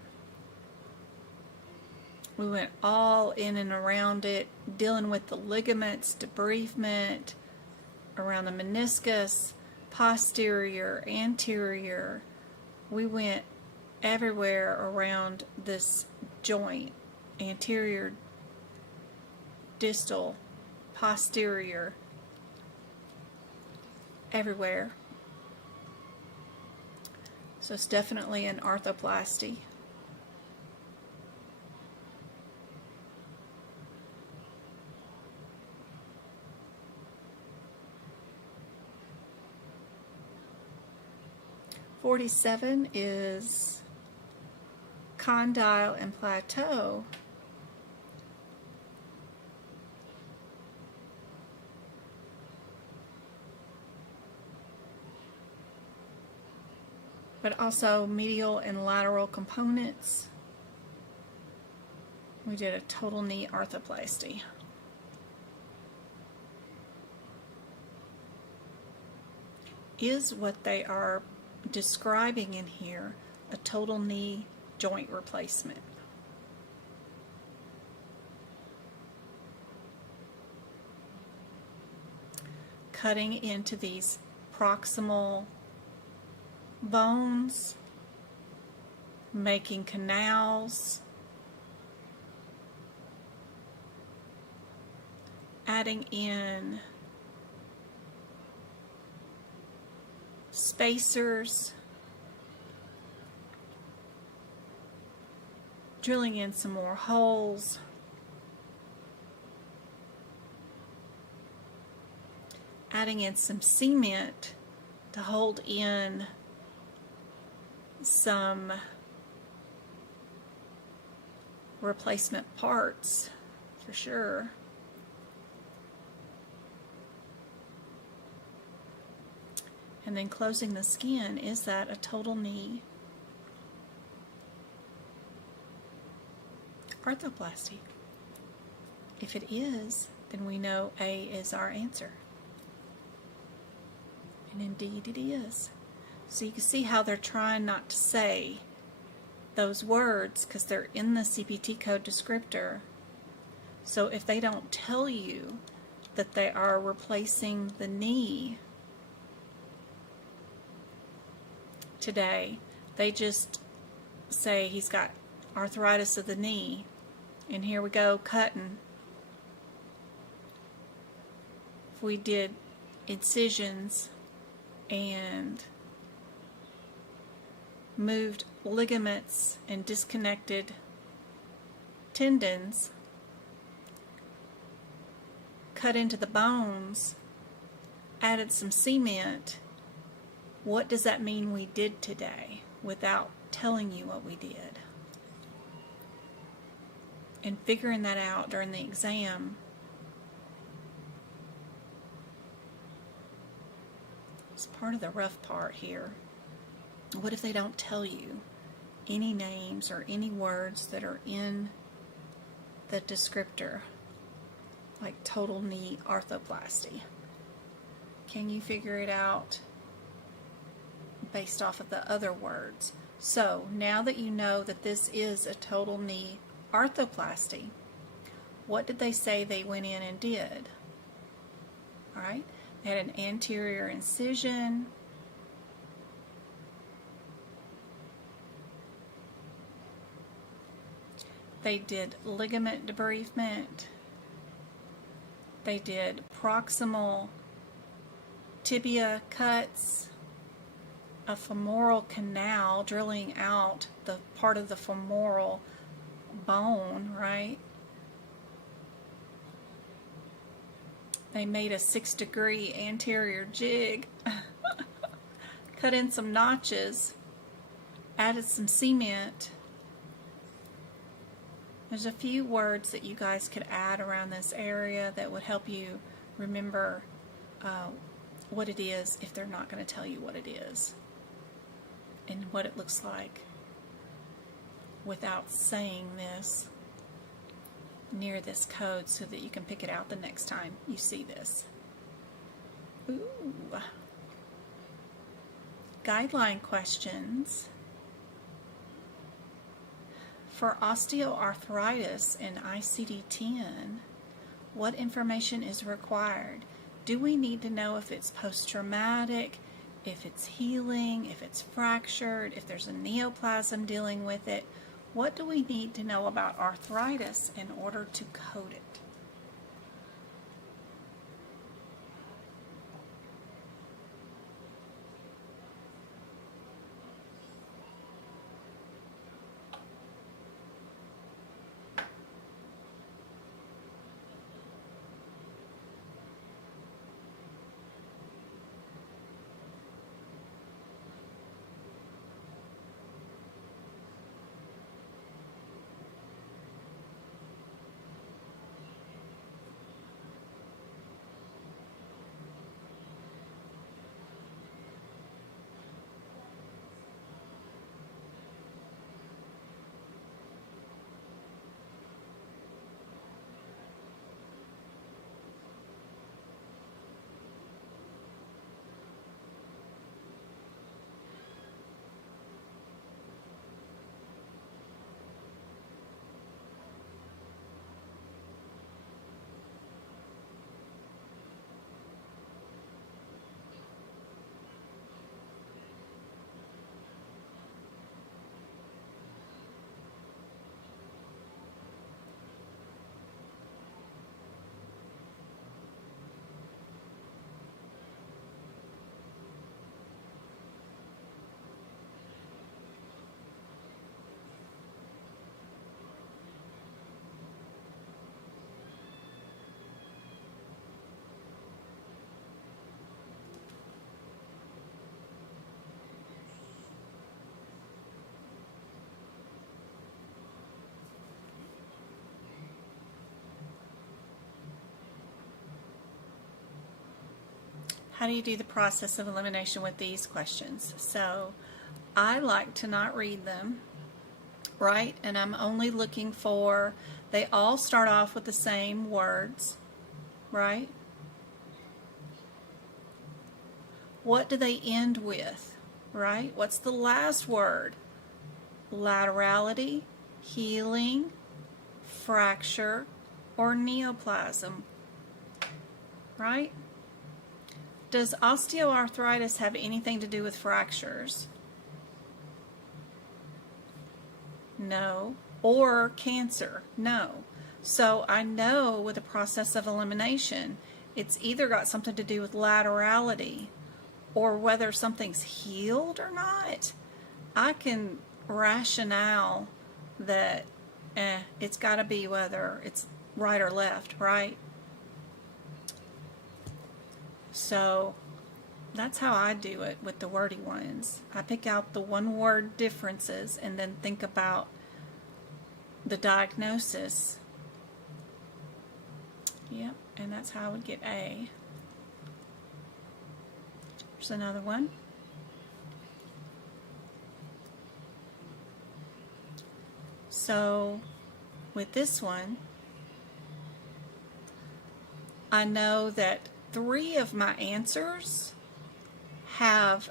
We went all in and around it, dealing with the ligaments, debridement, around the meniscus, posterior, anterior. We went everywhere around this joint, anterior, distal, posterior, everywhere. So it's definitely an arthroplasty. .47 is condyle and plateau. But also medial and lateral components. We did a total knee arthroplasty. Is what they are describing in here a total knee joint replacement. Cutting into these proximal bones, making canals, adding in spacers, drilling in some more holes, adding in some cement to hold in some replacement parts for sure. And then closing the skin. Is that a total knee arthroplasty? If it is, then we know A is our answer. And indeed it is. So you can see how they're trying not to say those words because they're in the CPT code descriptor. So if they don't tell you that they are replacing the knee today, they just say he's got arthritis of the knee, and here we go cutting. If we did incisions and moved ligaments and disconnected tendons, cut into the bones, added some cement, what does that mean we did today without telling you what we did? And figuring that out during the exam is part of the rough part here. What if they don't tell you any names or any words that are in the descriptor, like total knee arthroplasty? Can you figure it out based off of the other words? So now that you know that this is a total knee arthroplasty, what did they say they went in and did? All right, they had an anterior incision. They did ligament debridement. They did proximal tibia cuts, a femoral canal, drilling out the part of the femoral bone, right? They made a 6-degree anterior jig, cut in some notches, added some cement. There's a few words that you guys could add around this area that would help you remember what it is if they're not going to tell you what it is and what it looks like without saying this near this code so that you can pick it out the next time you see this. Ooh. Guideline questions. For osteoarthritis in ICD-10, what information is required? Do we need to know if it's post-traumatic, if it's healing, if it's fractured, if there's a neoplasm dealing with it? What do we need to know about arthritis in order to code it? How do you do the process of elimination with these questions? So I like to not read them, right? And I'm only looking for, they all start off with the same words, right? What do they end with, right? What's the last word? Laterality, healing, fracture, or neoplasm, right? Does osteoarthritis have anything to do with fractures? No. Or cancer? No. So I know with the process of elimination, it's either got something to do with laterality or whether something's healed or not. I can rationale that it's got to be whether it's right or left, right? So that's how I do it with the wordy ones. I pick out the one-word differences and then think about the diagnosis. Yep, and that's how I would get A. Here's another one. So with this one, I know that 3 of my answers have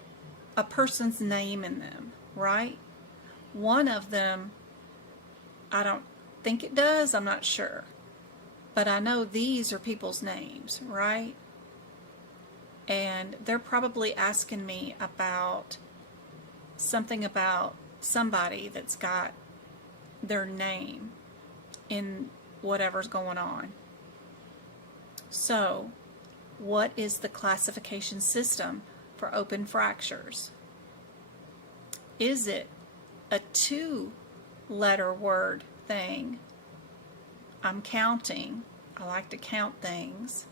a person's name in them, right? One of them, I don't think it does, I'm not sure. But I know these are people's names, right? And they're probably asking me about something about somebody that's got their name in whatever's going on. So, what is the classification system for open fractures? Is it a 2-letter word thing? I'm counting. I like to count things.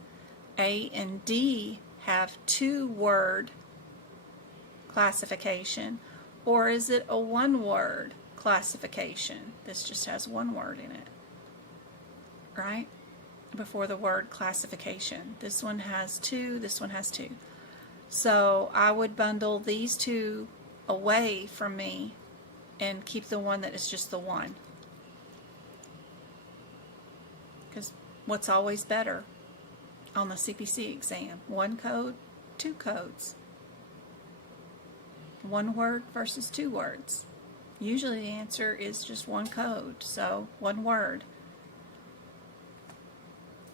A and D have 2-word classification, or is it a 1-word classification? This just has 1 word in it, right? Before the word classification. This one has 2, this one has 2. So I would bundle these 2 away from me and keep the one that is just the 1. Because what's always better on the CPC exam? 1 code, 2 codes. 1 word versus 2 words. Usually the answer is just 1 code, so 1 word.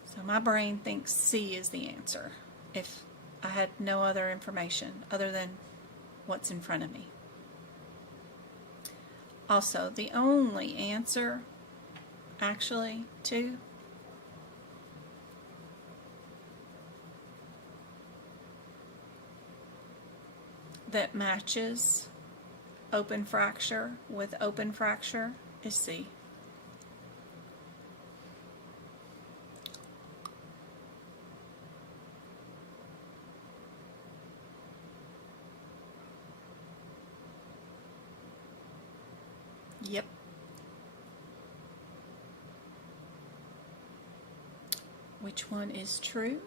So my brain thinks C is the answer if I had no other information other than what's in front of me. Also, the only answer actually to that matches open fracture with open fracture is C. Yep. Which one is true?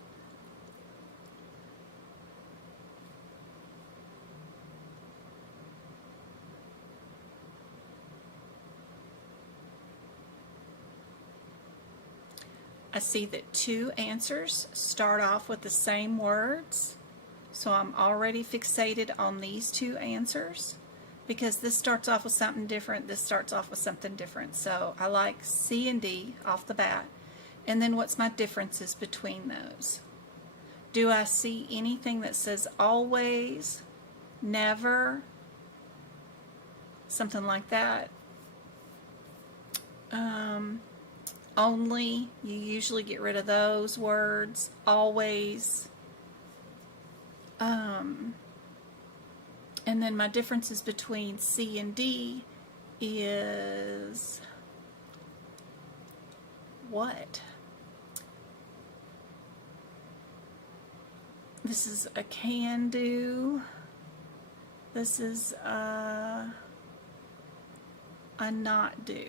I see that 2 answers start off with the same words, so I'm already fixated on these 2 answers because this starts off with something different, this starts off with something different. So I like C and D off the bat. And then what's my differences between those? Do I see anything that says always, never, something like that? Only, you usually get rid of those words. Always. And then my differences between C and D is what? This is a can do. This is a not do.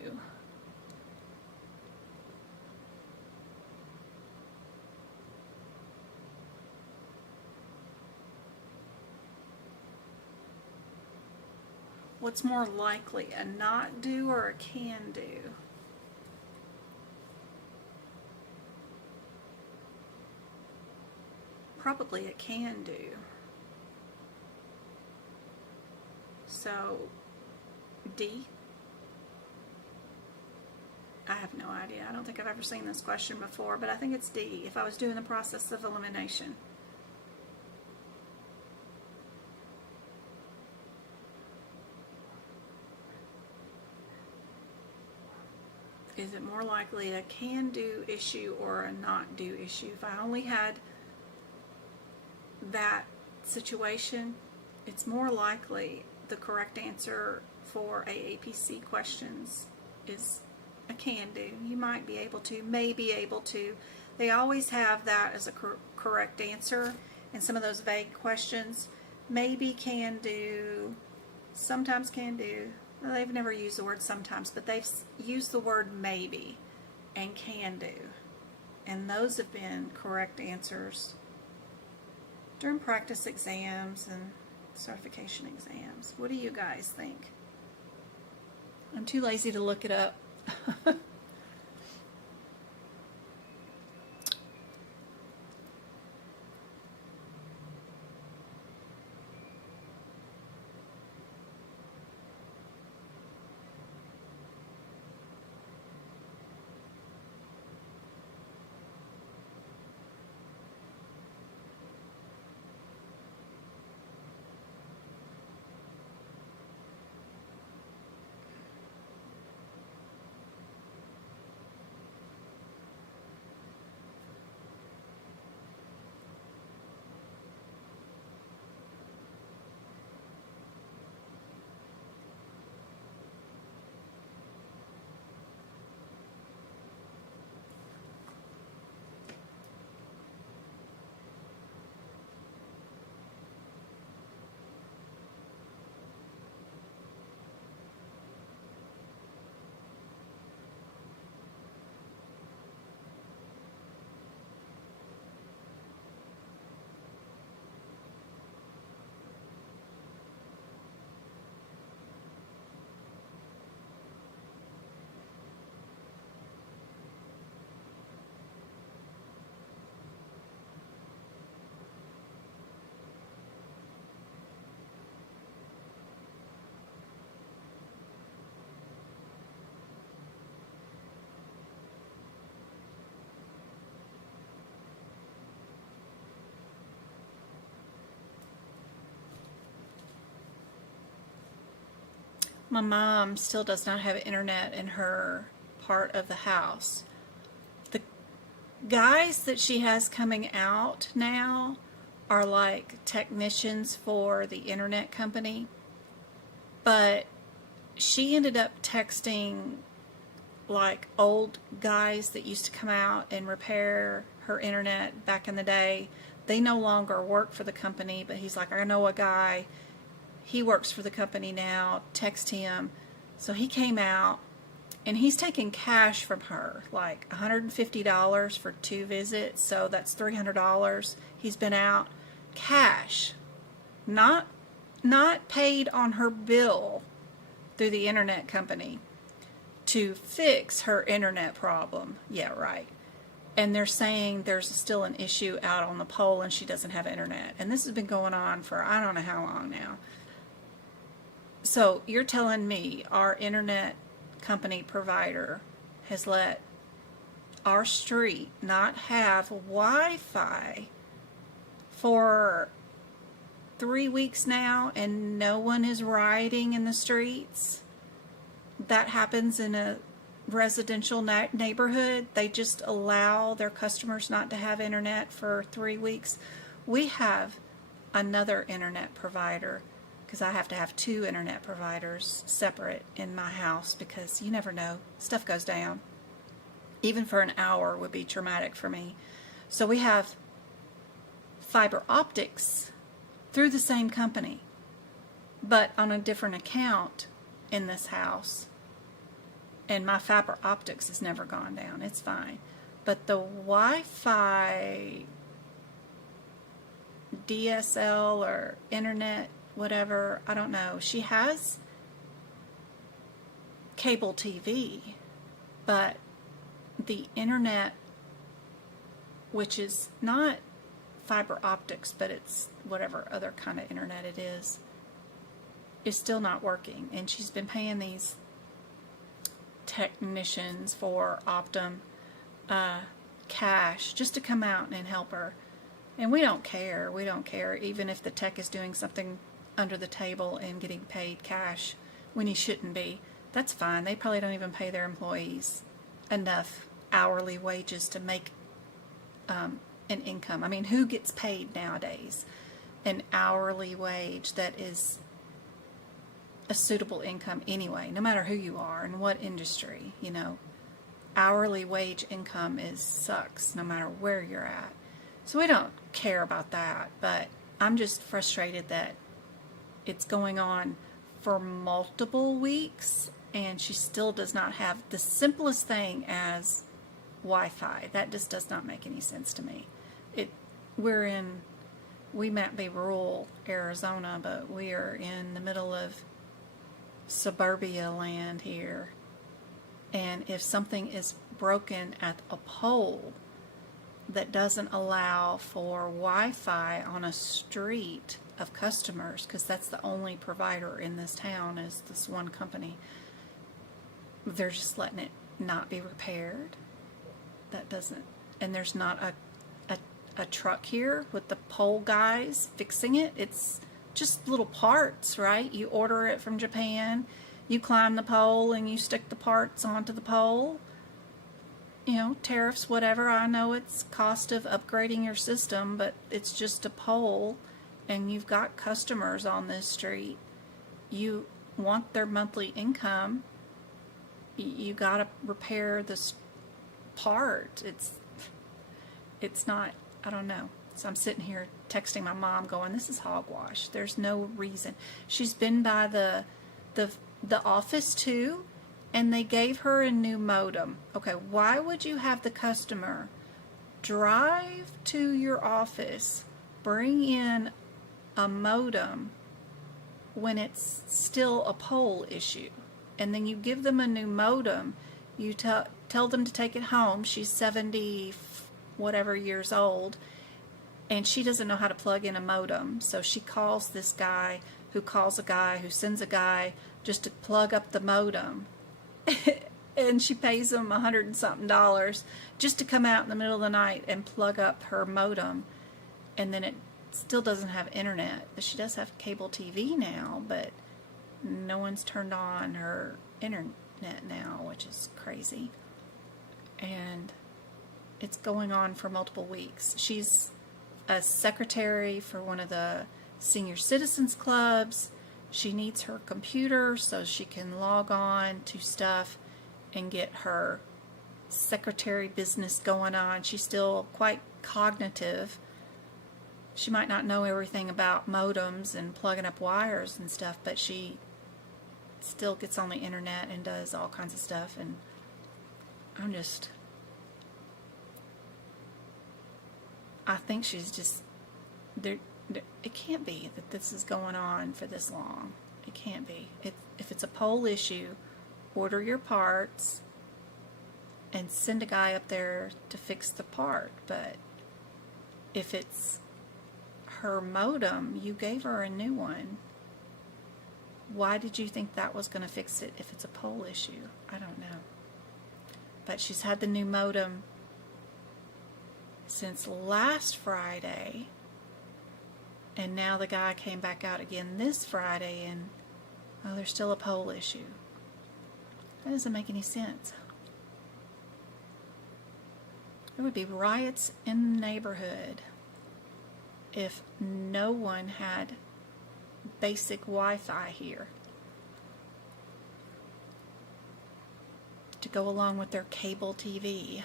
What's more likely, a not do or a can do? Probably a can do. So, D? I have no idea. I don't think I've ever seen this question before, but I think it's D, if I was doing the process of elimination. Is it more likely a can do issue or a not do issue? If I only had that situation, it's more likely the correct answer for AAPC questions is a can do. You might be able to, may be able to. They always have that as a correct answer in some of those vague questions. Maybe can do, sometimes can do. They've never used the word sometimes, but they've used the word maybe and can do. And those have been correct answers during practice exams and certification exams. What do you guys think? I'm too lazy to look it up My mom still does not have internet in her part of the house. The guys that she has coming out now are like technicians for the internet company, but she ended up texting like old guys that used to come out and repair her internet back in the day. They no longer work for the company, but he's like, I know a guy, he works for the company now, text him. So he came out and he's taking cash from her, like $150 for 2 visits, so that's $300. He's been out cash, not paid on her bill through the internet company to fix her internet problem. Yeah, right. And they're saying there's still an issue out on the pole and she doesn't have internet. And this has been going on for I don't know how long now. So you're telling me our internet company provider has let our street not have Wi-Fi for 3 weeks now and no one is rioting in the streets? That happens in a residential neighborhood. They just allow their customers not to have internet for 3 weeks. We have another internet provider, because I have to have 2 internet providers separate in my house because you never know, stuff goes down. Even for an hour would be traumatic for me. So we have fiber optics through the same company, but on a different account in this house. And my fiber optics has never gone down. It's fine. But the Wi-Fi DSL or internet, whatever, I don't know. She has cable TV, but the internet, which is not fiber optics, but it's whatever other kind of internet it is still not working. And she's been paying these technicians for Optum cash just to come out and help her. And we don't care. We don't care even if the tech is doing something under the table and getting paid cash when he shouldn't be. That's fine. They probably don't even pay their employees enough hourly wages to make an income. I mean, who gets paid nowadays an hourly wage that is a suitable income anyway, no matter who you are and what industry, you know? Hourly wage income sucks no matter where you're at. So we don't care about that, but I'm just frustrated that it's going on for multiple weeks and she still does not have the simplest thing as Wi-Fi. That just does not make any sense to me. We might be rural Arizona, but we are in the middle of suburbia land here. And if something is broken at a pole that doesn't allow for Wi-Fi on a street of customers, because that's the only provider in this town is this one company, they're just letting it not be repaired. That doesn't, and there's not a truck here with the pole guys fixing it. It's just little parts, right? You order it from Japan, you climb the pole and you stick the parts onto the pole. You know, tariffs, whatever. I know it's cost of upgrading your system, but it's just a pole, and you've got customers on this street. You want their monthly income. You got to repair this part. It's not, I don't know. So I'm sitting here texting my mom going, this is hogwash. There's no reason. She's been by the office too, and they gave her a new modem. Okay, why would you have the customer drive to your office, bring in a modem when it's still a pole issue? And then you give them a new modem, you tell them to take it home. She's 70 whatever years old, and she doesn't know how to plug in a modem. So she calls this guy who calls a guy who sends a guy just to plug up the modem. And she pays him $100 and something just to come out in the middle of the night and plug up her modem. And then it still doesn't have internet. She does have cable TV now, but no one's turned on her internet now, which is crazy. And it's going on for multiple weeks. She's a secretary for one of the senior citizens clubs. She needs her computer so she can log on to stuff and get her secretary business going on. She's still quite cognitive. She might not know everything about modems and plugging up wires and stuff, but she still gets on the internet and does all kinds of stuff. And I think she's just there. It can't be that this is going on for this long. It can't be. If it's a pole issue, order your parts and send a guy up there to fix the part. But if it's her modem, you gave her a new one. Why did you think that was going to fix it if it's a pole issue? I don't know. But she's had the new modem since last Friday. And now the guy came back out again this Friday, and there's still a pole issue. That doesn't make any sense. There would be riots in the neighborhood if no one had basic Wi-Fi here to go along with their cable TV.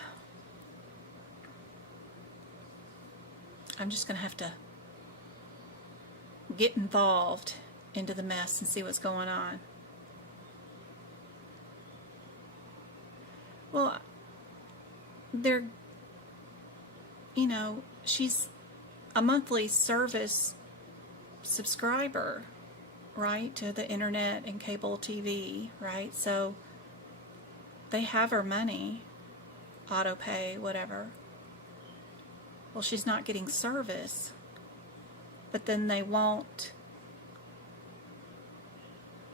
I'm just going to have to get involved into the mess and see what's going on. Well, she's a monthly service subscriber, right, to the internet and cable TV, right? So they have her money, auto pay, whatever. Well, she's not getting service. But then they won't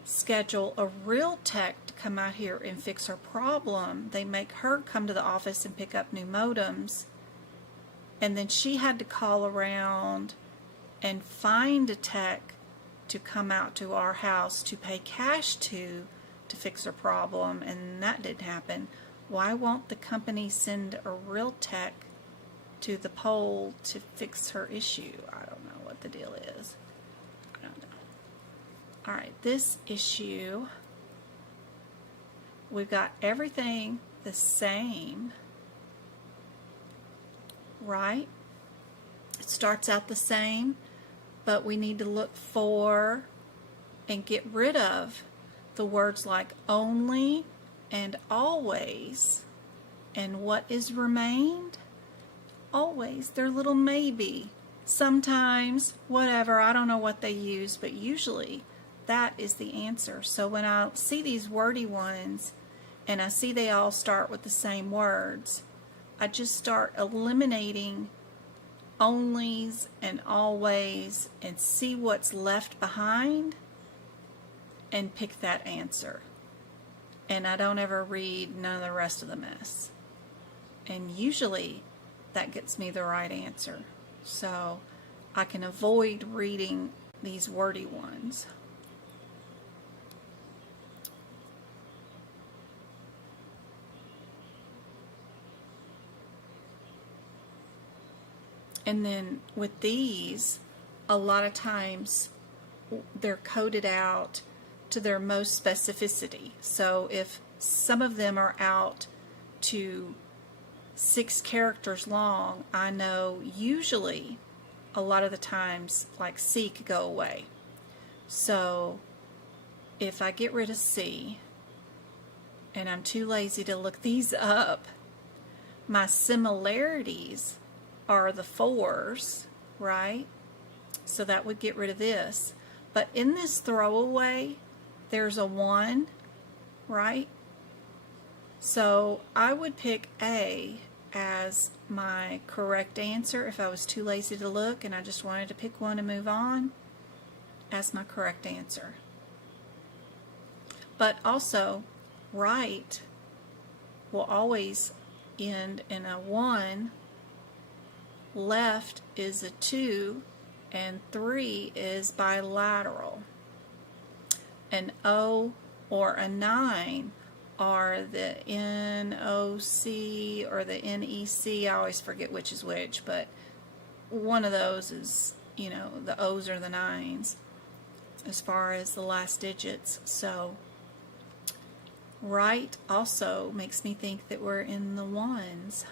schedule a real tech to come out here and fix her problem. They make her come to the office and pick up new modems. And then she had to call around and find a tech to come out to our house to pay cash to fix her problem. And that didn't happen. Why won't the company send a real tech to the pole to fix her issue? I don't know what the deal is. I don't know. All right, this issue, we've got everything the same, right? It starts out the same, but we need to look for and get rid of the words like only and always. And what is remained? Always. They're little maybe. Sometimes, whatever, I don't know what they use, but usually that is the answer. So when I see these wordy ones and I see they all start with the same words, I just start eliminating onlys and always and see what's left behind and pick that answer. And I don't ever read none of the rest of the mess. And usually that gets me the right answer. So I can avoid reading these wordy ones. And then with these, a lot of times they're coded out to their most specificity. So if some of them are out to 6 characters long, I know usually a lot of the times like C could go away. So if I get rid of C and I'm too lazy to look these up, my similarities are the 4s, right? So that would get rid of this. But in this throwaway, there's a 1, right? So I would pick A as my correct answer if I was too lazy to look and I just wanted to pick one and move on, as my correct answer. But also, right will always end in a 1, left is a 2, and 3 is bilateral. An O or a 9 are the NOC or the NEC. I always forget which is which, but one of those is, you know, the O's or the 9s as far as the last digits. So right also makes me think that we're in the 1s.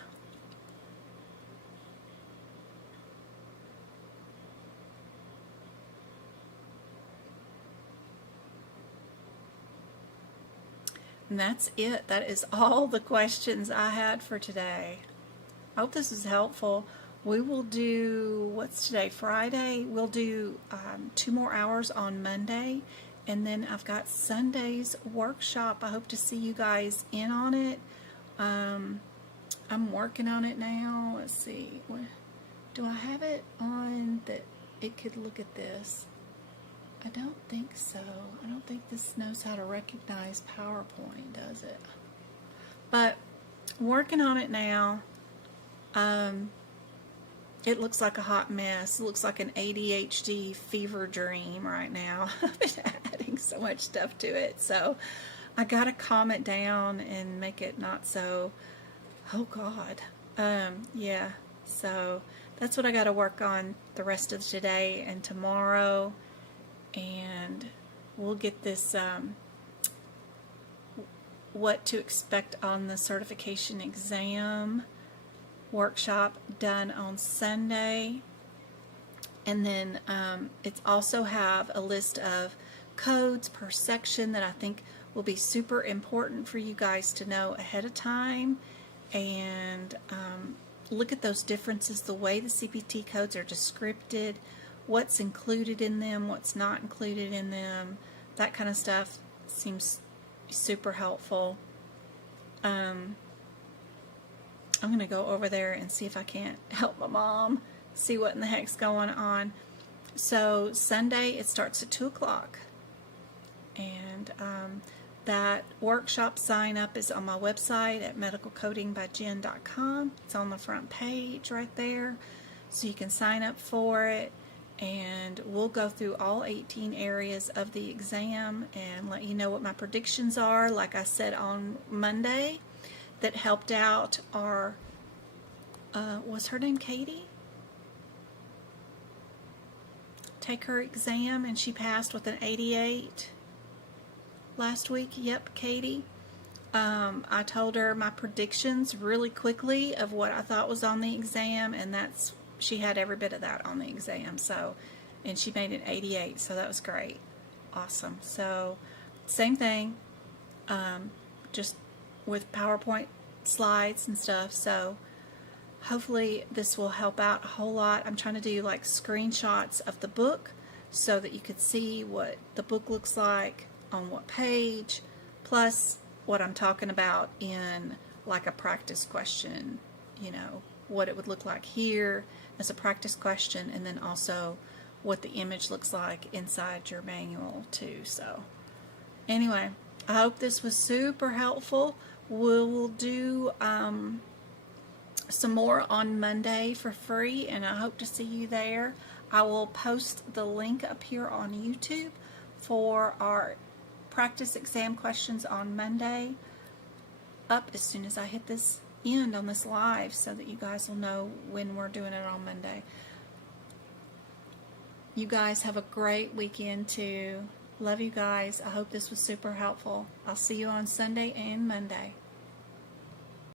And that's it. That is all the questions I had for today. I hope this is helpful. We will do, what's today, Friday? We'll do 2 more hours on Monday. And then I've got Sunday's workshop. I hope to see you guys in on it. I'm working on it now. Let's see. Do I have it on that it could look at this? I don't think so. I don't think this knows how to recognize PowerPoint, does it? But working on it now. It looks like a hot mess. It looks like an ADHD fever dream right now. I've been adding so much stuff to it. So I got to calm it down and make it not so, oh God. Yeah, so that's what I got to work on the rest of today and tomorrow. And we'll get this what to expect on the certification exam workshop done on Sunday. And then it's also have a list of codes per section that I think will be super important for you guys to know ahead of time. And look at those differences, the way the CPT codes are descripted, what's included in them, what's not included in them, that kind of stuff seems super helpful. I'm going to go over there and see if I can't help my mom see what in the heck's going on. So Sunday it starts at 2 o'clock. And that workshop sign up is on my website at medicalcodingbyjen.com. It's on the front page right there. So you can sign up for it. And we'll go through all 18 areas of the exam and let you know what my predictions are. Like I said on Monday, that helped out our, was her name Katie? Take her exam and she passed with an 88 last week. Yep, Katie. I told her my predictions really quickly of what I thought was on the exam, and she had every bit of that on the exam. So, and she made an 88, so that was great. Awesome. So, same thing, just with PowerPoint slides and stuff. So, hopefully this will help out a whole lot. I'm trying to do like screenshots of the book so that you could see what the book looks like on what page. Plus, what I'm talking about in like a practice question, you know, what it would look like here as a practice question, and then also what the image looks like inside your manual too. So anyway, I hope this was super helpful. We'll do some more on Monday for free, and I hope to see you there. I will post the link up here on YouTube for our practice exam questions on Monday up as soon as I hit this end on this live, so that you guys will know when we're doing it on Monday. You guys have a great weekend too. Love you guys. I hope this was super helpful. I'll see you on Sunday and Monday.